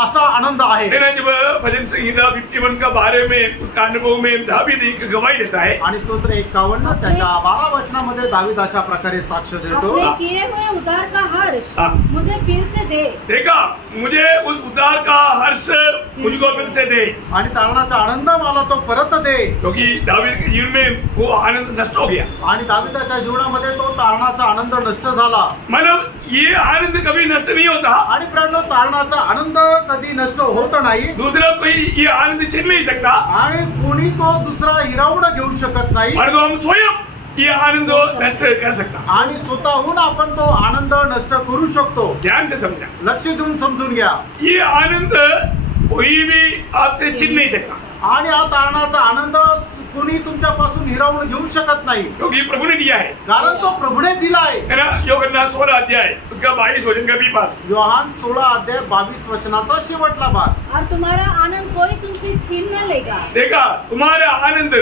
असा आनंद आहे। जब भजन संहिता 51 का बारे में उसका अनुभव में दावीद एक गवाही देता है। आणि स्तोत्र 51 त्याच्या 12 वचनामध्ये दावीद अशा प्रकारे साक्ष देतो, अपने किए हुए उद्धार का हर्ष हाँ। मुझे फिर से दे। देखा, मुझे उस उद्धार का हर्ष मुझको फिर से दे। आणि तारणाचा आनंद मला तो परत दे। क्योंकि दावीद के जीवन में वो आनंद नष्ट हो गया। आणि दावीदाच्या जीवनामध्ये तो तारणाचा आनंद नष्ट झाला। मतलब ये आनंद कभी नष्ट नहीं होता। आणि प्रियांनो, तारणाचा आनंद कधी नष्ट होत नाही। दूसरा कोई ये आनंद छीन नहीं सकता। आणि कोणी तो दुसरा हिरावून घेऊ शकत नाही। परंतु हम स्वयं ये आनंद नष्ट कर सकता। आणि स्वतःहून आपण तो आनंद नष्ट करू शकतो। ध्यान से समझा, लक्ष देऊन समजून घ्या। ये आनंद कोई भी आपसे छीन नहीं सकता। आणि हा तारणाचा आनंद कुणी तुमच्यापासून हिरावून घेऊ शकत नाही, क्योंकि प्रभु ने दिया है। कारण तो प्रभुने दिला आहे। है ना, यूहन्ना 16 अध्याय उसका 22 वचन का भी पाठ। योहान 16 अध्याय 22 वचनाचा शेवटला भाग। और तुम्हारा आनंद कोई तुमसे छीन न लेगा। देखा, तुम्हारा आनंद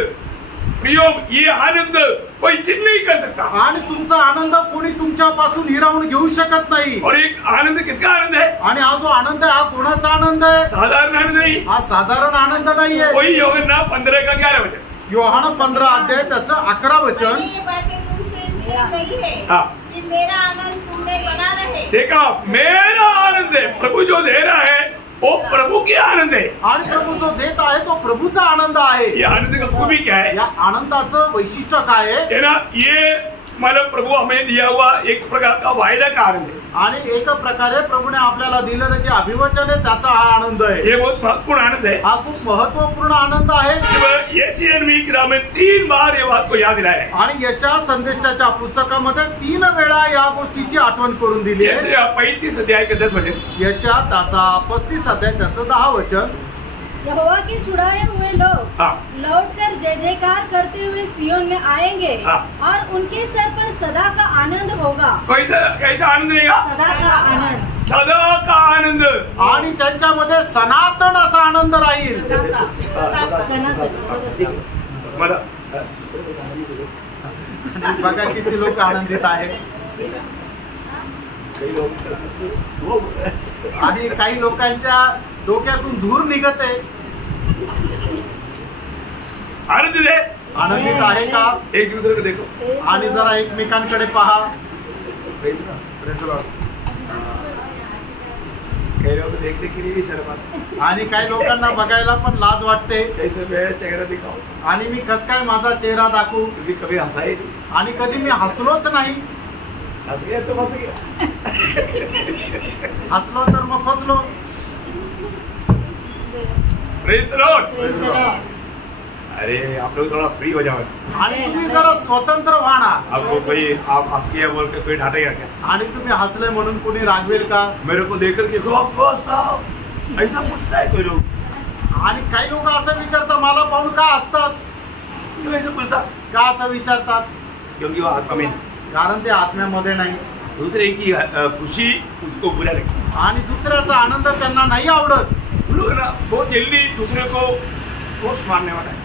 प्रियो, ये आनंद कोई छीन नहीं कर सकता। आणि तुमचा आनंद कोणी तुमच्यापासून हिरावून घेऊ शकत नाही। और एक आनंद किसका आनंद है? आणि हा जो आनंद आहे हा कोणाचा आनंद आहे? साधारण आनंद नहीं, हा साधारण आनंद नाहीये। वही यूहन्ना 15 का 11 वचन। योहान 15 अध्याय त्याचं 11 वचन। मैंने ये बातें तुमसे इसलिए कही है हाँ। कि मेरा आनंद तुम में बना रहे। देखा, मेरा आनंद है, प्रभु जो दे रहा है वो प्रभु की आनंद है। आणि प्रभु जो देत आहे तो प्रभूचा आनंद आहे। ये आनंद का खूबी क्या है? या आनंदाचं वैशिष्ट्य काय आहे? है ना, ये मतलब प्रभु हमें दिया हुआ एक प्रकार का वायदा का आनंद है। आणि एक प्रकारे प्रभूने आपल्याला दिलेलं जे अभिवचन आहे त्याचा हा आनंद आहे। ये बहुत महत्वपूर्ण आनंद है। हा खूप महत्वपूर्ण आनंद आहे। यशायाह किताब में 3 बार ये बात को याद दिलाया है। आणि यशायाह संदेशाच्या पुस्तकामध्ये 3 वेळा या गोष्टीची आठवण करून दिली आहे। यशायाह 35 अध्याय के 10 वचन। यशायाह त्याचा 35 अध्याय त्याचं 10 वचन। यहोवा के छुड़ाए हुए लोग हाँ। लौटकर जय जयकार करते हुए सियोन में आएंगे हाँ। और उनके सर पर सदा का आनंद होगा। कैसा आनंद रहेगा? सदा का आनंद। सदा का आनंद। आणि त्यांच्यामध्ये सनातन असा आनंद राहील। मला बघा किती लोक आनंदित आहेत। आणि काही लोकांच्या डोक्यातून धूर निघत आहे। आनंदित है? आनंदित आहे का? एक दूसरे को देखो आणि जरा एकमेकांकडे पहा। काही लोग देखने के लिए भी शर्म आती। आणि काही लोकांना बघायला पण लाज वाटते। कैसे मैं चेहरा दिखाऊं? आणि मी कस काय माझा चेहरा दाखवू? क्योंकि कभी हंसा ही नहीं। आणि कधी मी हसलोच नाही। हंस गया तो फंस गया। हसलो तर मग फसलो। Praise the Lord. अरे आप लोग थोड़ा फ्री हो जाओ। आणि तुम्ही जरा स्वतंत्र व्हा ना। आपको कोई आप हंस गया बोल के कोई डांटेगा क्या? आणि तुम्ही हसले म्हणून कोणी रागवेल का? मेरे को देख करके खूब हंसता ऐसा पूछता है कोई लोग। आणि काही लोक असं विचारतात मला पाहून का हसतात? क्यों ऐसा पूछता? का असं विचारतात? क्योंकि वो आत्मा में, कारण ते आत्म्यामध्ये नाही। दूसरे की खुशी उसको बुरा लगती। आणि दुसऱ्याचा आनंद त्यांना नाही आवडत। लोग ना बहुत जल्दी दूसरे को दोष मारने वाला है।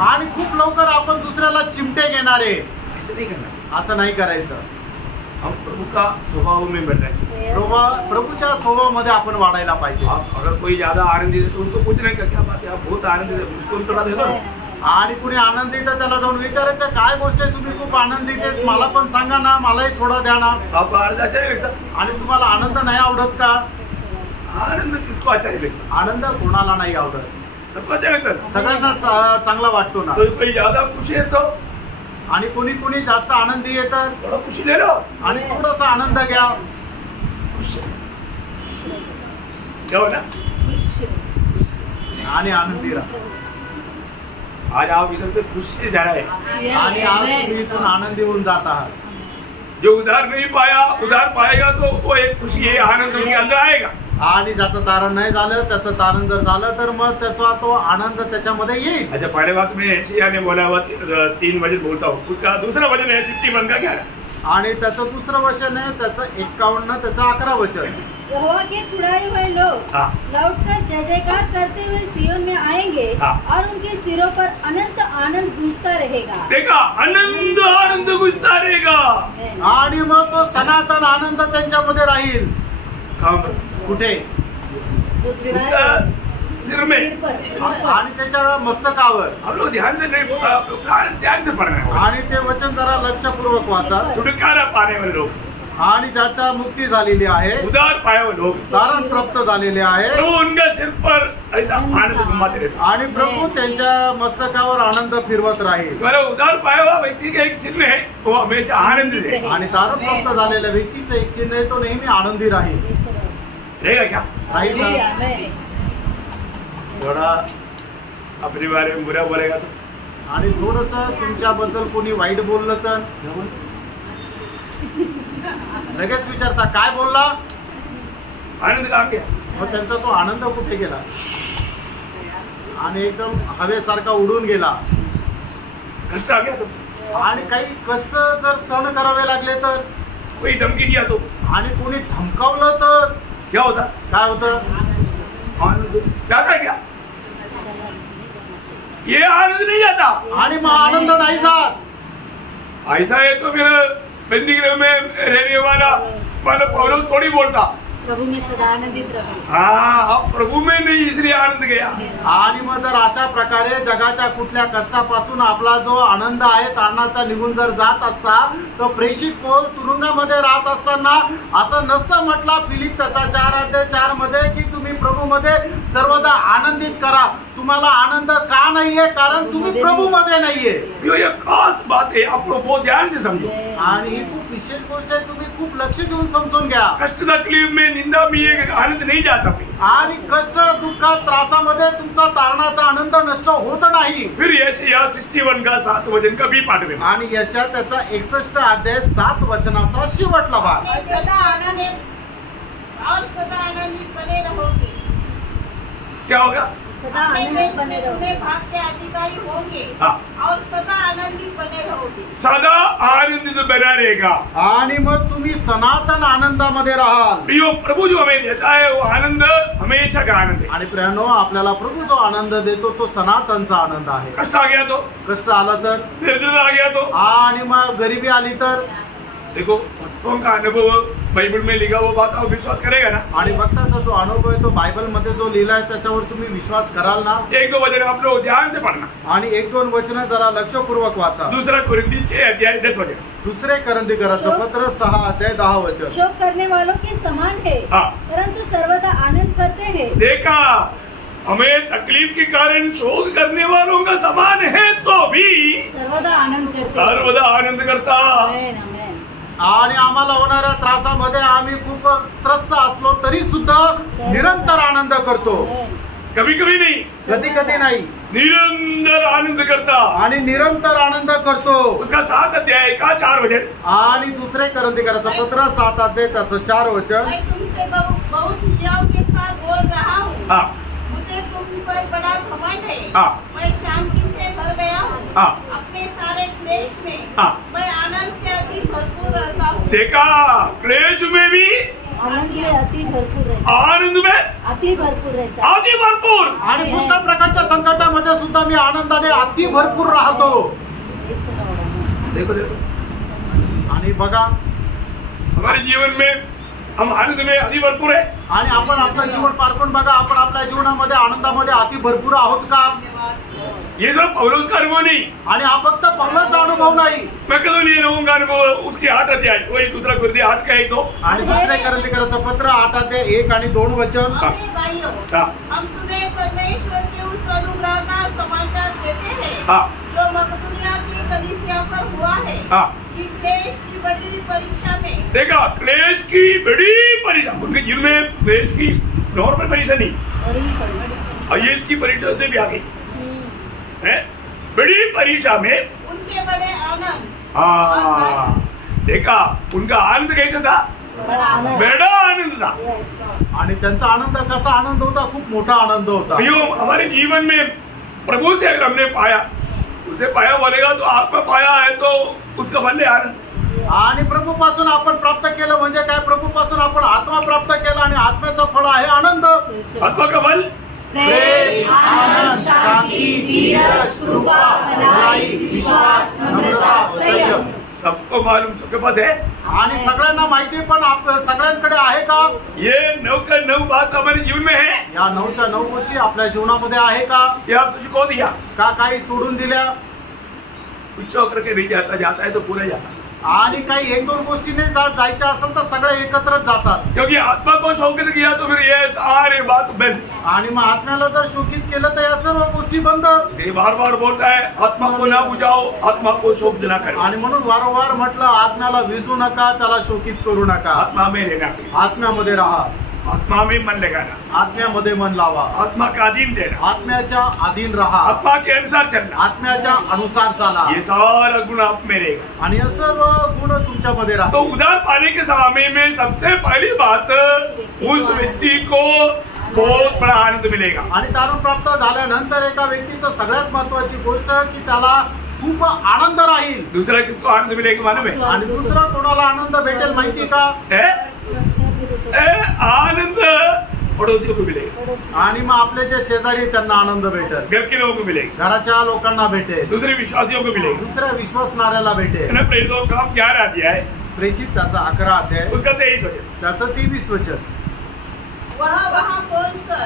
आणि खूप लवकर आपण दुसऱ्याला चिमटे घेणारे। ऐसे नहीं करना। असं नाही करायचं। हम प्रभु का स्वभाव में बनना चाहिए। प्रभूच्या स्वभावामध्ये आपण वाढायला पाहिजे। आप अगर कोई ज्यादा आनंदित है तो उनको पूछने का क्या बात है, आप बहुत आनंदित है, उसको भी थोड़ा दे दो। आणि कुणी आनंदित आहे त्याला जाऊन विचारायचं काय गोष्ट आहे, तुम्ही खूप आनंदित आहेत, मला पण सांगा ना, मलाही थोडं द्या ना। आपको आनंद अच्छा नहीं लगता? आणि तुम्हाला आनंद नाही आवडत का? आनंद किसको अच्छा नहीं लगता? आनंद कोणाला नाही आवडत? सबको अच्छा लगता है। सगळ्यांना चांगला वाटतो ना। तो कोई ज्यादा खुशी है तो आणि कुणी कुणी जास्त आनंदी येतात। थोड़ा खुशी ले लो आणि थोडासा आनंद घ्या। क्या हो ना, आणि आनंदी राहा। आज आप इधर से खुशी से जा रहे हैं। आणि आज तुम्ही इथून आनंदी होऊन जात आहात। जो उधार नहीं पाया उधार पाएगा तो वो एक खुशी है, आनंद उनके अंदर आएगा। आणि ज्याचं तारण नाही झालं त्याचं तारण जर झालं तर मग त्याचा तो आनंद त्याच्यामध्ये येईल। अच्छा, पहले बात में यशायाह ने बोला हुआ 3 वचन बोलता हूँ, उसका दूसरा वचन है 51 का 11। आणि त्याचं दुसरं वचन आहे त्याचं 51 त्याचं 11 वचन। यहोवा के छुड़ाए हुए लोग हाँ। लौटकर जय जयकार करते हुए सियोन में आएंगे हाँ। और उनके सिरों पर अनंत आनंद गूंजता रहेगा। देखा, आनंद आनंद गुजता रहेगा। आणि मग तो सनातन आनंद त्यांच्यामध्ये राहील। कुठे? उनका सिर में। सिर पर। आणि त्याच्या मस्तकावर। हम लोग ध्यान से नहीं, ध्यान से पढ़ना है। आणि ते वचन जरा लक्षपूर्वक वाचा। छुटकारा पाने वाले लोग, आणि ज्याचा मुक्ती झालेली आहे, उधार पाए हुए लोग, तारण प्राप्त झालेले आहे, प्रभु उनके सिर पर ऐसा आनंद घुमाते रहते। आणि प्रभू त्यांच्या मस्तकावर आनंद फिरवत राहील। तुम्हारा उधार पाया हुआ व्यक्ति का एक चिन्ह है, वो हमेशा आनंदित है। आणि तारण प्राप्त झालेल्या व्यक्तीचं एक चिन्ह आहे, तो नेहमी आनंदी राहील। रहेगा क्या? राहील ना? थोड़ा अपने बारे में बुरा बोलेगा तो, आणि थोडस तुमच्याबद्दल कोणी वाईट बोललं तर लगेच विचारता काय बोलला? आनंद कहाँ गया? मग त्यांचा तो आनंद कुठे गेला? आणि एकदम हवेसारखा उडून गेला। कष्ट आ गया तो, आणि काही कष्ट जर सहन करावे लागले तर, कोई धमकी दिया तो आणि कोणी धमकावलं तर क्या होता? काय होतं? आनंद जाता क्या? ये आनंद नहीं जाता। आणि मग आनंद नाही जात। ऐसा है तो फिर बंदीगृह में रहने वाला पौलुस थोड़ी बोलता प्रभु में सदा आनंदित रहो। हाँ, अब प्रभु में नहीं इसलिए आनंद गया। आणि मग जर अशा प्रकारे जगाच्या कुठल्या कष्टापासून आपला जो आनंद आहे तारणाचा निघून जर जात असता, तर प्रेषित पौल तुरुंगामध्ये राहत असताना असं नसतं म्हटलं फिलिप त्याचा 4:4 मध्ये की तुम्ही प्रभूमध्ये सर्वदा आनंदित करा। तुम्हाला आनंद का नाहीये? कारण तुम्ही प्रभू मध्ये नाहीये। ये खास बात है, आप लोग बहुत ध्यान से समझो। आणि ही खूप विशेष गोष्ट आहे, तुम्ही खूप लक्ष देऊन समजून घ्या। कष्ट तकलीफ में निंदा में ये आनंद नहीं जाता। आणि कष्ट दुःखात त्रासामध्ये तुमचा तारणाचा आनंद नष्ट होत नाही। फिर यशायाह 61 का 7 वचन का भी पाठ में, आणि यशा त्याचा 61 अध्याय 7 वचनाचा शेवटला भाग। सदा आनंदित और सदा आनंदित बने रहोगे। क्या होगा? सदा आनंदित बने रहो। भाग के अधिकारी होंगे और सदा आनंदित बने रहोगे। सदा आनंदित बना रहेगा। आणि मग तुम्ही सनातन आनंदामध्ये राहाल। प्रियो, प्रभु जो हमें देता है वो आनंद हमेशा का आनंद है। आणि प्रियानो, आपल्याला प्रभू जो आनंद देतो तो सनातनचा आनंद आहे। कष्ट आ गया तो, कष्ट आला तर, दरिद्रता आ गया तो, आणि मग गरिबी आली तर, देखो भक्तों का अनुभव बाइबल में लिखा वो बात आप विश्वास करेगा ना? आणि भक्ताचा जो अनुभव आहे तो बायबल मध्ये जो लिहिला आहे त्याच्यावर तुम्ही विश्वास कराल ना? 1-2 वचन आप लोग ध्यान से पढ़ना। आणि 1-2 वचन जरा लक्षपूर्वक वाचा। 2 कुरिन्थी 6 अध्याय 10 वचन। 2 करंथीकराचं पत्र 6 अध्याय 10 वचन। शोक करने वालों के समान है, परंतु सर्वदा आनंद करते हैं। देखा, हमें तकलीफ के कारण शोक करने वालों का समान है तो भी सर्वदा आनंद करते, सर्वदा आनंद करता। आमेन, आमेन। आणि आम्हाला होणाऱ्या त्रासामध्ये आम्ही खूप त्रस्त असलो तरी सुद्धा निरंतर आनंद करतो। कभी कभी नहीं, कधी कधी नाही, निरंतर आनंद करता। आणि निरंतर आनंद करतो। उसका 7 अध्याय का 4 वचन। आणि 2 करंथीकराचं पत्र 7 अध्याय त्याचं 4 वचन। मैं तुमसे बहुत हियाव के साथ बोल रहा हूँ। मुझे तुम पर बड़ा घमंड है। मैं शांति से भर गया हूँ। अपने सारे क्लेश में मैं आनंद से अति भरपूर रहता हूँ। देखा, क्लेश में भी आनंद से अति भरपूर रहता, आनंद में अति भरपूर रहता, अति भरपूर। आणि पुष्कळ प्रकारच्या संकटामध्ये सुद्धा मी आनंदाने अति भरपूर राहतो। देखो देखो, आणि बघा, हमारे जीवन में हम आनंद में अति भरपूर है। आणि आपण आपलं जीवन पार करून बघा, आपण आपल्या जीवनामध्ये आनंदामध्ये अति भरपूर आहोत का? ये सब पौलुस का अनुभव नहीं। आणि हा फक्त पौलाचा अनुभव नाही। मकेदोनिया लोगों का अनुभव उसके 8 अध्याय, वही 2 कुरिन्थी 8 का 1-2। आणि 2 करंथीकराचं पत्र 8 अध्याय 1 आणि 2 वचन। अपने भाइयों, हम तुम्हें परमेश्वर के उस अनुग्रह का समाचार देते हैं जो मकदूनिया की कलीसिया पर हुआ है कि क्लेश की बड़ी परीक्षा में। देखा, क्लेश की बड़ी परीक्षा, उनके जीवन में क्लेश की नॉर्मल परीक्षा नहीं, आईएएस की परीक्षा से भी आगे है, बड़ी परीक्षा में उनके बड़े आनंद। देखा, उनका आनंद कैसा था? बड़ा आनंद था। आणि त्यांचा आनंद कसा आनंद होता? खूप मोठा आनंद होता। हमारे जीवन में प्रभु से अगर हमने पाया, उसे पाया बोलेगा तो आत्मा पाया है तो उसका फल है आनंद। आणि प्रभूपासून आपण प्राप्त केलं म्हणजे काय? प्रभूपासून आपण आत्मा प्राप्त केला आणि आत्म्याचं फळ आहे आनंद। आत्मा का फल प्रेम, आनंद, शांती, धीरज, कृपा, भलाई, विश्वास, नम्रता, संयम। सबको मालूम, सबके पास है। आणि सगळ्यांना माहिती पण सगळ्यांकडे आहे का? ये 9 का 9 बात हमारे जीवन में है। या 9च्या 9 गोष्टी आपल्या जीवनामध्ये आहे का? या तुझको दिया का काही सोडून दिल्या? कुछ होकर के नहीं जाता, जाता है तो पूरा जाता। आणि काही 1-2 गोष्टीने जायच्या असेल तर सगळे एकत्रच जातात। क्योंकि आत्मा को शौकित किया तो फिर ये सारी बात बंद। आणि मग आत्म्याला जर शोकित केलं तर या सर्व गोष्टी बंद। ये बार बार बोलता है, आत्मा को ना बुझाओ, आत्मा को शोक ना करो। आणि म्हणून वारंवार म्हटलं, आत्म्याला विजू नका, त्याला शोकित करू नका। आत्मा में रहना, आत्म्यामध्ये राहा, आत्मा में मन लगाना, आत्म्यामध्ये मन लावा, आत्मा का अधीन रहना, आत्म्याच्या अधीन राहा, आत्मा के अनुसार चलना, आत्म्याच्या अनुसार चाला। ये सारा गुण आप में रहेगा आणि हे सर्व गुण तुमच्यामध्ये तो राहतो। उधार पाने के समय में सबसे पहली बात, उस व्यक्ति को बहुत बड़ा आनंद मिलेगा। आणि तारण प्राप्त झाल्यानंतर एका व्यक्तीचं सगळ्यात महत्वाची गोष्ट की त्याला खूप आनंद राहील. दूसरा किसको आनंद मिलेगा मालूम है? आणि दुसरा कोणाला आनंद भेटेल माहिती का? आनंद पड़ोसियों को मिलेगा. आणि मग आपले जे शेजारी त्यांना आनंद भेटेल. घर के लोगों को मिलेगा. घराच्या लोकांना भेटेल. दूसरे विश्वासियों को मिलेगा. दुसऱ्या विश्वासणाऱ्याला भेटेल. प्रेरितों का काम 11 अध्याय है. प्रेषित त्याचा 11 अध्याय, उसका 23 वचन, त्याचं 23 वचन. वहाँ पहुंचकर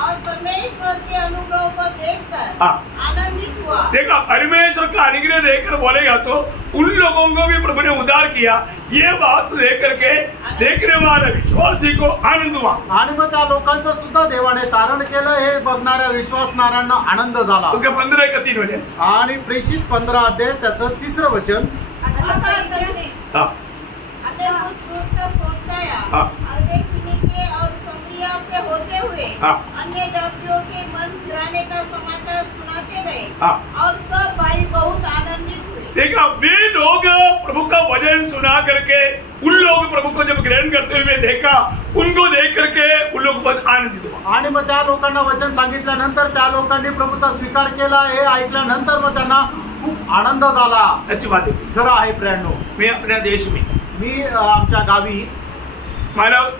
और परमेश्वर के अनुग्रह को देखकर आनंदित हुआ. देखा, परमेश्वर का अनुग्रह देखकर बोलेगा तो उन लोगों को भी प्रभु ने उद्धार किया. ये बात देख करके देखने वाले विश्वासी को आनंद हुआ. आणि मग त्या लोकांचं सुद्धा देवाने तारण केलं. हे बघणाऱ्या विश्वासणाऱ्यांना आनंद झाला. उसका 15 का 3 वचन. आणि प्रेषित 15 अध्याय त्याचं 3रं वचन. और वे फीनीके और समरिया से होते हुए अन्य जातियों के मन फिराने का समाचार सुनाते गए और सब भाई बहुत आनंदित हुए. देखा, वे लोग प्रभु का वचन सुना करके उन लोग प्रभु को जब ग्रहण करते हुए देखा, उनको देख करके उन लोग बहुत आनंदित हुआ. आणि मग त्या लोकांना वचन सांगितल्यानंतर त्या लोकांनी प्रभूचा स्वीकार केला. हे ऐकल्यानंतर मग त्यांना खूप आनंद झाला. अच्छी बात है. खरं आहे प्रियांनो. मैं अपने देश में, मी आमच्या गावी मानव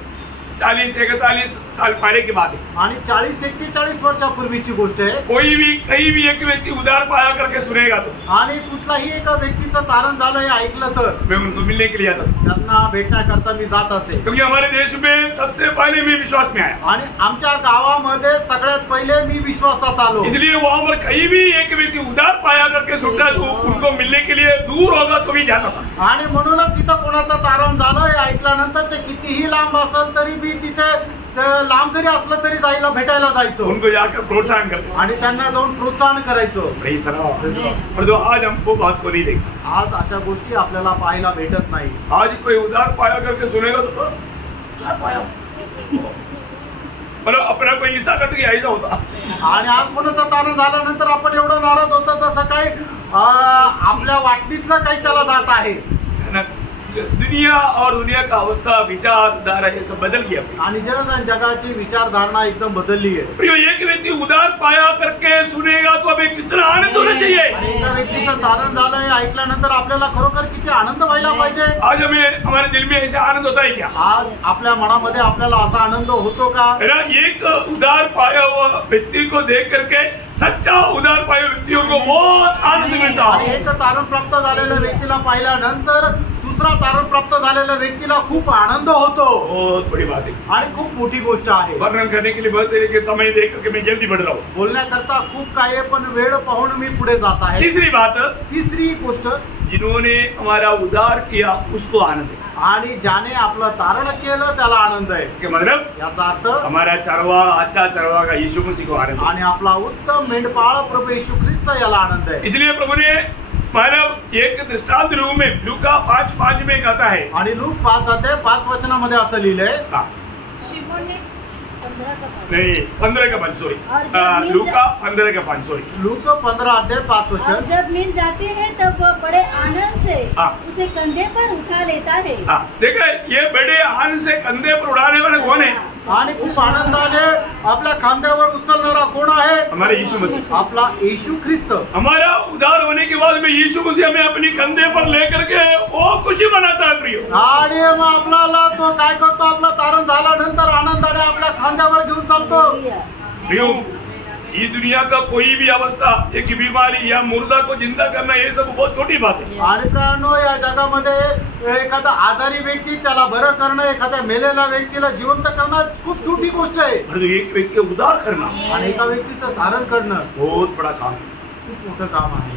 40-41 साल पहले की बात है. आणि 40-41 वर्षापूर्वीची गोष्ट आहे. कोई भी कहीं भी एक व्यक्ति उधार पाया करके सुनेगा तो आणि कुठलाही एका व्यक्तीचं तारण झालं हे ऐकलं तर मैं उनको मिलने के लिए आता था. त्यांना भेटण्याकरता मी जात असे. क्योंकि हमारे देश में सबसे पहले मैं विश्वास में आया. आणि आमच्या गावामध्ये सगळ्यात पहिले मी विश्वासात आलो. इसलिए वहाँ पर कहीं भी एक व्यक्ति उधार पाया करके सुनता तो उनको मिलने के लिए दूर होगा तो भी जाता था. आणि म्हणूनच तिथं कोणाचं तारण झालं हे ऐकल्यानंतर ते कितीही लांब असेल तरी मी तिथे लांब जरी असलं तरी जायला भेटायला जायचो. उनको जाकर प्रोत्साहन करते आणि त्यांना जाऊन प्रोत्साहन करायचो. और जो आज हमको बात को नहीं देखता. आज अशा गोष्टी आपल्याला पाहायला भेटत नाही. आज कोई उधार पाया करके सुनेगा तो उधार पाया मतलब अपना कोई हिस्सा करके ऐसा होता. आणि आज कोणाचं तारण झाल्यानंतर आपण एवढं नाराज होतो जसं काही आपल्या वाटणीतलं काही त्याला जात आहे. दुनिया और दुनिया का अवस्था विचारधारा ये सब बदल गया. आणि जग आणि जगाची विचारधारणा एकदम बदलली आहे. प्रियो, एक व्यक्ति उधार पाया करके सुनेगा तो हमें कितना आनंद होना चाहिए. एका व्यक्तीचं तारण झालं हे ऐकल्यानंतर आपल्याला खरोखर किती आनंद व्हायला पाहिजे. आज हमें हमारे दिल में ऐसा आनंद होता है क्या? आज आपल्या मनामध्ये आपल्याला असा आनंद होतो का? एक उधार पाया हुआ व्यक्ति को देख करके सच्चा उधार पाया व्यक्तियों को बहुत आनंद मिलता आणि है. एक तारण प्राप्त झालेल्या व्यक्तीला पाहिल्यानंतर दुसरा तारण प्राप्त झालेल्या व्यक्तीला खूप आनंद होतो. बहुत बड़ी बात है आणि खूप मोठी गोष्ट आहे. वर्णन करने के लिए बहुत तरीके समय देख करके मैं जल्दी बढ़ रहा हूँ. बोलण्याकरता खूप काही आहे पण वेळ पाहून मी पुढे जात आहे. तिसरी गोष्ट, जिन्होंने हमारा उद्धार किया उसको आनंद है. आणि ज्याने आपलं तारण केलं त्याला आनंद आहे. इसका मतलब याचा अर्थ हमारा चरवा, अच्छा चरवा का यीशु मसीह को आनंद. आणि आपला उत्तम मेंढपाळ प्रभू येशू ख्रिस्त याला आनंद आहे. इसलिए प्रभु ने मानव एक दृष्टांत रूप में लूका 5:5 में कहता है. आणि लूक 5 अध्याय 5 वचनामध्ये असं लिहिलंय. नहीं 15 का 5 सॉरी लूका 15 का 5 सॉरी लूक 15 अध्याय 5 वचन. जब मिल जाती है तब वह बड़े आनंद से उसे कंधे पर उठा लेता है. देखा, ये बड़े आनंद से कंधे पर उड़ाने वाला कौन है? आणि खूप आनंदाने आपल्या खांद्यावर उचलणारा कोण आहे? हमारे यीशु मसीह. आपला येशू ख्रिस्त. हमारा उद्धार होने के बाद में यीशु मसीह हमें अपनी कंधे पर लेकर के वो खुशी मनाता है. प्रियो, आणि मग आपल्याला तो काय करतो? आपलं तारण झाल्यानंतर आनंदाने आपल्या खांद्यावर घेऊन चालतो. प्रियो, ये दुनिया का कोई भी अवस्था, एक बीमारी या मुर्दा को जिंदा करना, ये सब बहुत छोटी बात है. आणि कारणो या जगामध्ये एखादा आजारी व्यक्ती त्याला बरं करणं, एखाद्या मेलेल्या व्यक्तीला जिवंत करणं खूप छोटी गोष्ट आहे. एक व्यक्ति उद्धार करना आणि एका व्यक्तीचं तारण करणं बहुत बड़ा काम है. खूप मोठं काम आहे.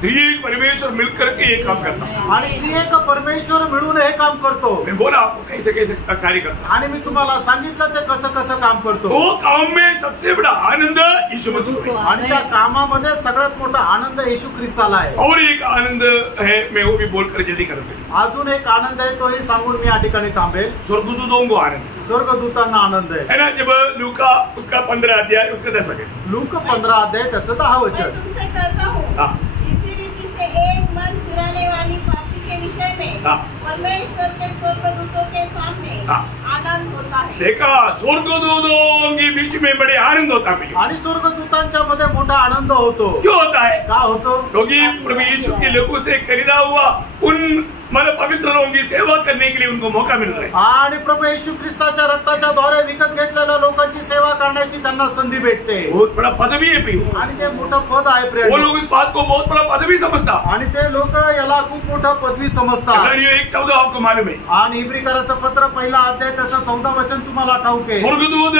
त्रिएक परमेश्वर मिलकर के ये काम करता है. आणि त्रिएक परमेश्वर मिळून हे काम करतो. मैं बोला आपको कैसे कैसे कार्य करता. आणि मी तुम्हाला सांगितलं ते कसं कसं काम करतो. वो काम में सबसे बड़ा आनंद यीशु मसीह. आणि त्या कामामध्ये सगळ्यात मोठा आनंद येशू ख्रिस्ताला आहे. और एक आनंद है, मैं वो भी बोलकर जल्दी कर दूं. अजून एक आनंद आहे, तो हे सांगून मी या ठिकाणी थांबेल. स्वर्गदूतों को आनंद, स्वर्गदूतांना आनंद है ना. जब लूका उसका 15 अध्याय उसका 10 वचन. लूक 15 अध्याय त्याचं 10 वचन. मैं तुमसे कहता हूँ, इसी रीति से एक मन फिराने वाली पापी के विषय में परमेश्वर के स्वर्गदूतों के सामने आनंद होता है। देखा स्वर्गदूतों के बीच में बड़े आनंद होता है। आणि स्वर्गदूतांच्या मध्ये मोठा आनंद होतो. क्यों होता है? का होतो? क्योंकि प्रभु यीशु के लोगों से खरीदा हुआ उन मतलब पवित्र लोगों की सेवा करने के लिए उनको मौका मिल रहा है। आणि प्रभु येशू ख्रिस्ताच्या रक्ताच्या द्वारे विकत घेतलेल्या लोकांची सेवा करण्याची त्यांना संधी भेटते. बहुत बड़ा पदवी है प्रिय। आणि ते मोठं पद आहे वो प्रिय. लोग इस बात को बहुत बड़ा पदवी समझता। आणि ते लोक याला खूप मोठं पदवी समजतात. 1:14 आपको मालूम है। आणि इब्रिकराचं पत्र पहिला अध्याय त्याचं 14 वचन तुम्हाला ठाऊक आहे. स्वर्गदूत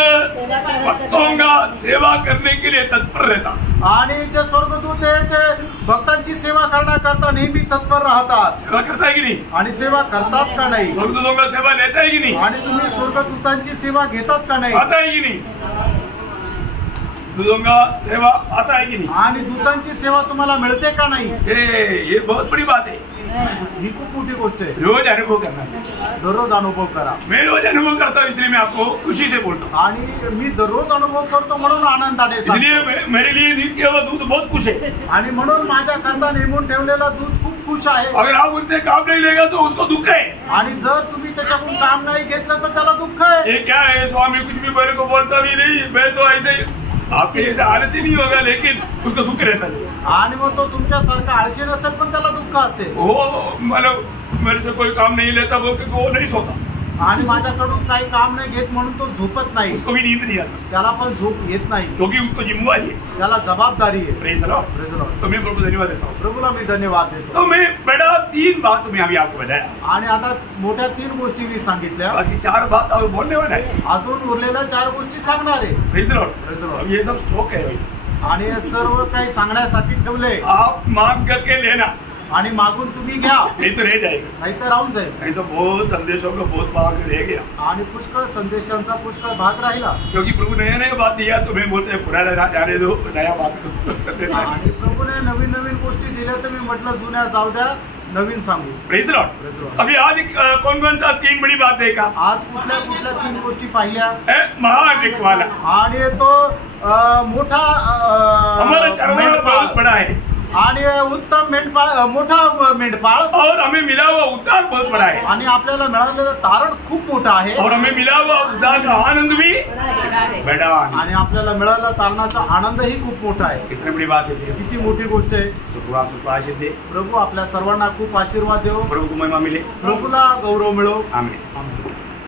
भक्तों का सेवा करने के लिए तत्पर रहता। आणि जे स्वर्गदूत आहे ते भक्तांची सेवा करण्याकरता नेहमी तत्पर राहतात. सेवा करता है कि नहीं? आणि सेवा करतात का नाही? स्वर्गदूतों का सेवा लेता है कि नहीं? आणि तुम्ही स्वर्गदूतांची सेवा घेतात का नाही? आता है कि नहीं? दूतों का सेवा आता है कि नहीं? आणि दूतांची सेवा तुम्हाला मिळते का नाही? ये बहुत बड़ी बात है। ही खूप मोठी गोष्ट आहे. रोज अनुभव करना है। दररोज अनुभव करा. मैं रोज अनुभव करता हूँ, इसलिए मैं आपको खुशी से बोलता हूँ। आणि मी दररोज अनुभव करतो म्हणून आनंदाने इसलिए सांगतो. मेरे लिए नीत किया हुआ दूत बहुत खुश है। आणि म्हणून माझ्या करता नेमून ठेवलेला दूत खूप खुश आहे. अगर आप उनसे काम नहीं लेगा तो उसको दुख है। आणि जर तुम्ही त्याच्याकडून काम नाही घेतलं तर त्याला दुःख आहे. ये क्या है स्वामी, कुछ भी मेरे को बोलता भी नहीं, मैं तो ऐसे ही आपके जैसे आलसी नहीं होगा, लेकिन उसको दुख रहता है। आणि मग तो तुमच्यासारखा आळशी नसेल पण त्याला दुःख असेल. वो मतलब मेरे से कोई काम नहीं लेता बोल के वो नहीं सोता, आणि माझ्याकडून काही काम नाही घेत म्हणून तो झोपत नाही. उसको भी नींद नहीं आता, त्याला पण झोप येत नाही. क्योंकि उसको जिम्मेवारी है। त्याला जबाबदारी आहे. Praise the Lord. Praise the Lord. तो मैं प्रभु को धन्यवाद देता हूँ। प्रभूला मी धन्यवाद देतो. तो मैं बड़ा 3 बात मैं अभी आपको बताया, आणि आता मोठ्या 3 गोष्टी मी सांगितल्या. बाकी 4 बात और बोलने वाला है। अजून उरलेल्या 4 गोष्टी सांगणार आहे. Praise the Lord. Praise the Lord. अब ये सब स्टॉक है भाई। आणि हे सर्व काही सांगण्यासाठी ठेवले. आप मांग करके लेना, आणि मागून तुम्ही घ्या, नहीं तो रह जाएगा। नाही तर राहून जाईल. नहीं तो बहुत संदेशों का बहुत भाग रह गया, आणि पुष्कळ संदेशांचा पुष्कळ भाग राहिला. क्योंकि प्रभु नया नया बात दिया तो मैं बोलते हैं पुराना जाने दो, नया बात को। आणि प्रभूने नवीन नवीन गोष्टी दिल्या तर मी म्हटलं जुन्या जाऊ द्या, नवीन सांगू. Praise the Lord. अभी आज कौन कौन सा 3 बड़ी बात देखा? आज कुठल्या कुठल्या 3 गोष्टी पाहिल्या. महान एक वाला आणि तो मोठा हमारा चरवाहा मेंढपाळ. बहुत बड़ा है, आणि उत्तम मेंढपाळ, मोठा मेंढपाळ. और हमें मिला हुआ उद्धार बहुत बड़ा है, आणि आपल्याला मिळालेलं तारण खूप मोठं आहे. और हमें मिला हुआ उद्धार का आनंद भी बड़ा है। आणि आपल्याला मिळालेला तारणाचा आनंदही खूप मोठा आहे. कितनी बड़ी बात है। किती मोठी गोष्ट आहे. तो प्रभु आप सबको आशीष दे, प्रभू आपल्या सर्वांना खूप आशीर्वाद देव. प्रभु को महिमा मिले। प्रभूला गौरव मिळो. आमीन।